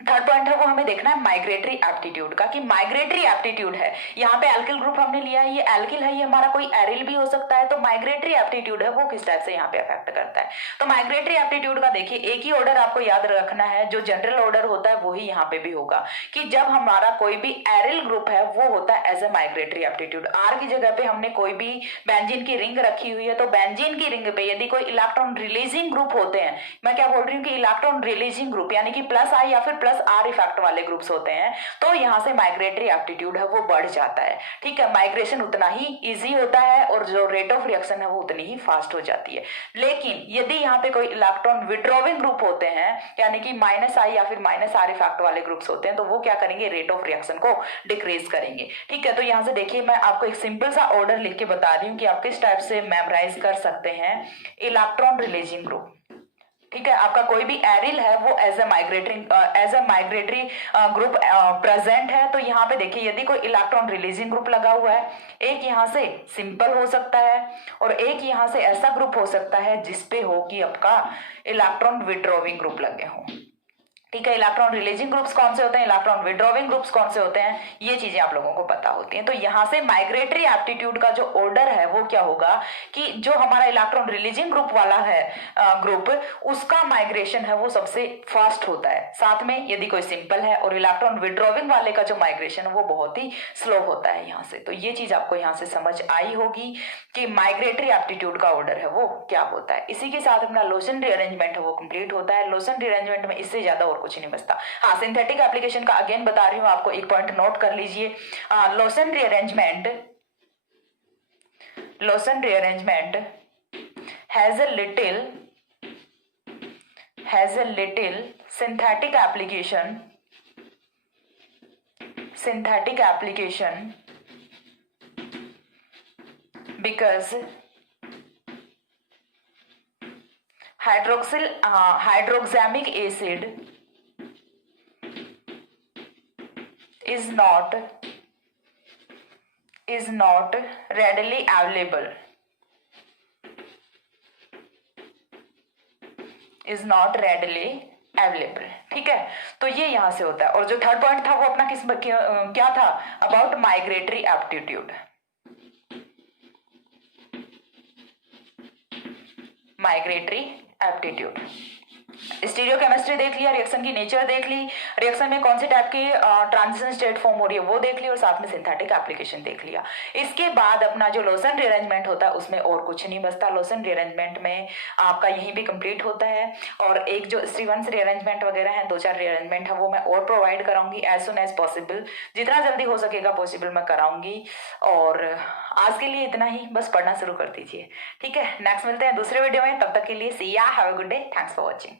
थर्ड पॉइंट है वो हमें देखना है माइग्रेटरी एप्टीट्यूड का, कि माइग्रेटरी एप्टीट्यूड है। यहाँ पे एल्किल ग्रुप हमने लिया है, ये एल्किल है, ये हमारा कोई एरिल भी हो सकता है, तो माइग्रेटरी एप्टीट्यूड है वो किस टाइप से यहाँ पे अफेक्ट करता है। तो माइग्रेटरी एप्टीट्यूड का देखिए एक ही ऑर्डर आपको याद रखना है, जो जनरल ऑर्डर होता है वही यहाँ पे भी होगा, कि जब हमारा कोई भी एरिल ग्रुप है वो होता है as a migratory aptitude. R की जगह पे हमने कोई भी बेंजीन की रिंग रखी हुई है, तो बेंजीन की रिंग पे यदि कोई इलेक्ट्रॉन रिलीजिंग ग्रुप होते हैं, मैं क्या बोल रही हूँ कि इलेक्ट्रॉन रिलीजिंग ग्रुप यानी कि प्लस आई या फिर प्लस आर इफेक्ट वाले ग्रुप्स होते हैं, तो यहां से माइग्रेटरी एप्टीट्यूड है वो बढ़ जाता है। ठीक है, माइग्रेशन उतना ही इजी होता है और जो रेट ऑफ रिएक्शन है वो उतनी ही फास्ट हो जाती है। लेकिन यदि यहाँ पे कोई इलेक्ट्रॉन विड्रॉविंग ग्रुप होते हैं यानी कि माइनस आई या फिर माइनस आर इफेक्ट वाले ग्रुप्स होते हैं, तो वो क्या करेंगे, रेट ऑफ रिएक्शन को डिक्रीज करेंगे। ठीक है, तो यहां से देखिए मैं आपको एक सिंपल सा ऑर्डर लिख के बता रही हूँ कि आप किस टाइप से मेमोराइज कर सकते हैं इलेक्ट्रॉन रिलीजिंग ग्रुप। ठीक है, आपका कोई भी एरिल है वो as a migratory group present है, तो यहाँ पे देखिए यदि कोई इलेक्ट्रॉन रिलीजिंग ग्रुप लगा हुआ है, एक यहाँ से सिंपल हो सकता है और एक यहाँ से ऐसा ग्रुप हो सकता है जिसपे हो कि आपका इलेक्ट्रॉन विड्रॉविंग ग्रुप लगे हो। ठीक है। इलेक्ट्रॉन रिलीजिंग ग्रुप्स कौन से होते हैं, इलेक्ट्रॉन विड्रॉविंग ग्रुप्स कौन से होते हैं, ये चीजें आप लोगों को पता होती हैं। तो यहाँ से माइग्रेटरी एप्टीट्यूड का जो ऑर्डर है वो क्या होगा कि जो हमारा इलेक्ट्रॉन रिलीजिंग ग्रुप वाला है ग्रुप, उसका माइग्रेशन है वो सबसे फास्ट होता है, साथ में यदि कोई सिंपल है, और इलेक्ट्रॉन विड्रॉविंग वाले का जो माइग्रेशन है वो बहुत ही स्लो होता है यहाँ से। तो ये चीज आपको यहाँ से समझ आई होगी कि माइग्रेटरी एप्टीट्यूड का ऑर्डर है वो क्या होता है। इसी के साथ अपना लोशन रीअरेंजमेंट है वो कंप्लीट होता है। लोशन रीअरेंजमेंट में इससे ज्यादा और कुछ नहीं बचता। हाँ, सिंथेटिक एप्लीकेशन का अगेन बता रही हूँ आपको, एक पॉइंट नोट कर लीजिए। Lotion rearrangement has a little synthetic application because hydroxamic acid is not readily available, ठीक है। तो ये यहां से होता है। और जो थर्ड पॉइंट था वो अपना क्या था, अबाउट माइग्रेटरी एप्टीट्यूड। स्टीरियोकेमिस्ट्री देख लिया, रिएक्शन की नेचर देख ली, रिएक्शन में कौन से टाइप की ट्रांजिशन स्टेट फॉर्म हो रही है वो देख ली, और साथ में सिंथेटिक एप्लीकेशन देख लिया। इसके बाद अपना जो लोशन रीअरेंजमेंट होता है उसमें और कुछ नहीं बचता। लोशन रीअरेंजमेंट में आपका यहीं भी कंप्लीट होता है। और एक जो स्टीवंस रीअरेंजमेंट वगैरह है, 2-4 रीअरेंजमेंट है, वो मैं और प्रोवाइड कराऊंगी एज सुन एज पॉसिबल, जितना जल्दी हो सकेगा पॉसिबल मैं कराऊंगी। और आज के लिए इतना ही, बस पढ़ना शुरू कर दीजिए, ठीक है। नेक्स्ट मिलते हैं दूसरे वीडियो में, तब तक के लिए सी या, have a good day, thanks for watching.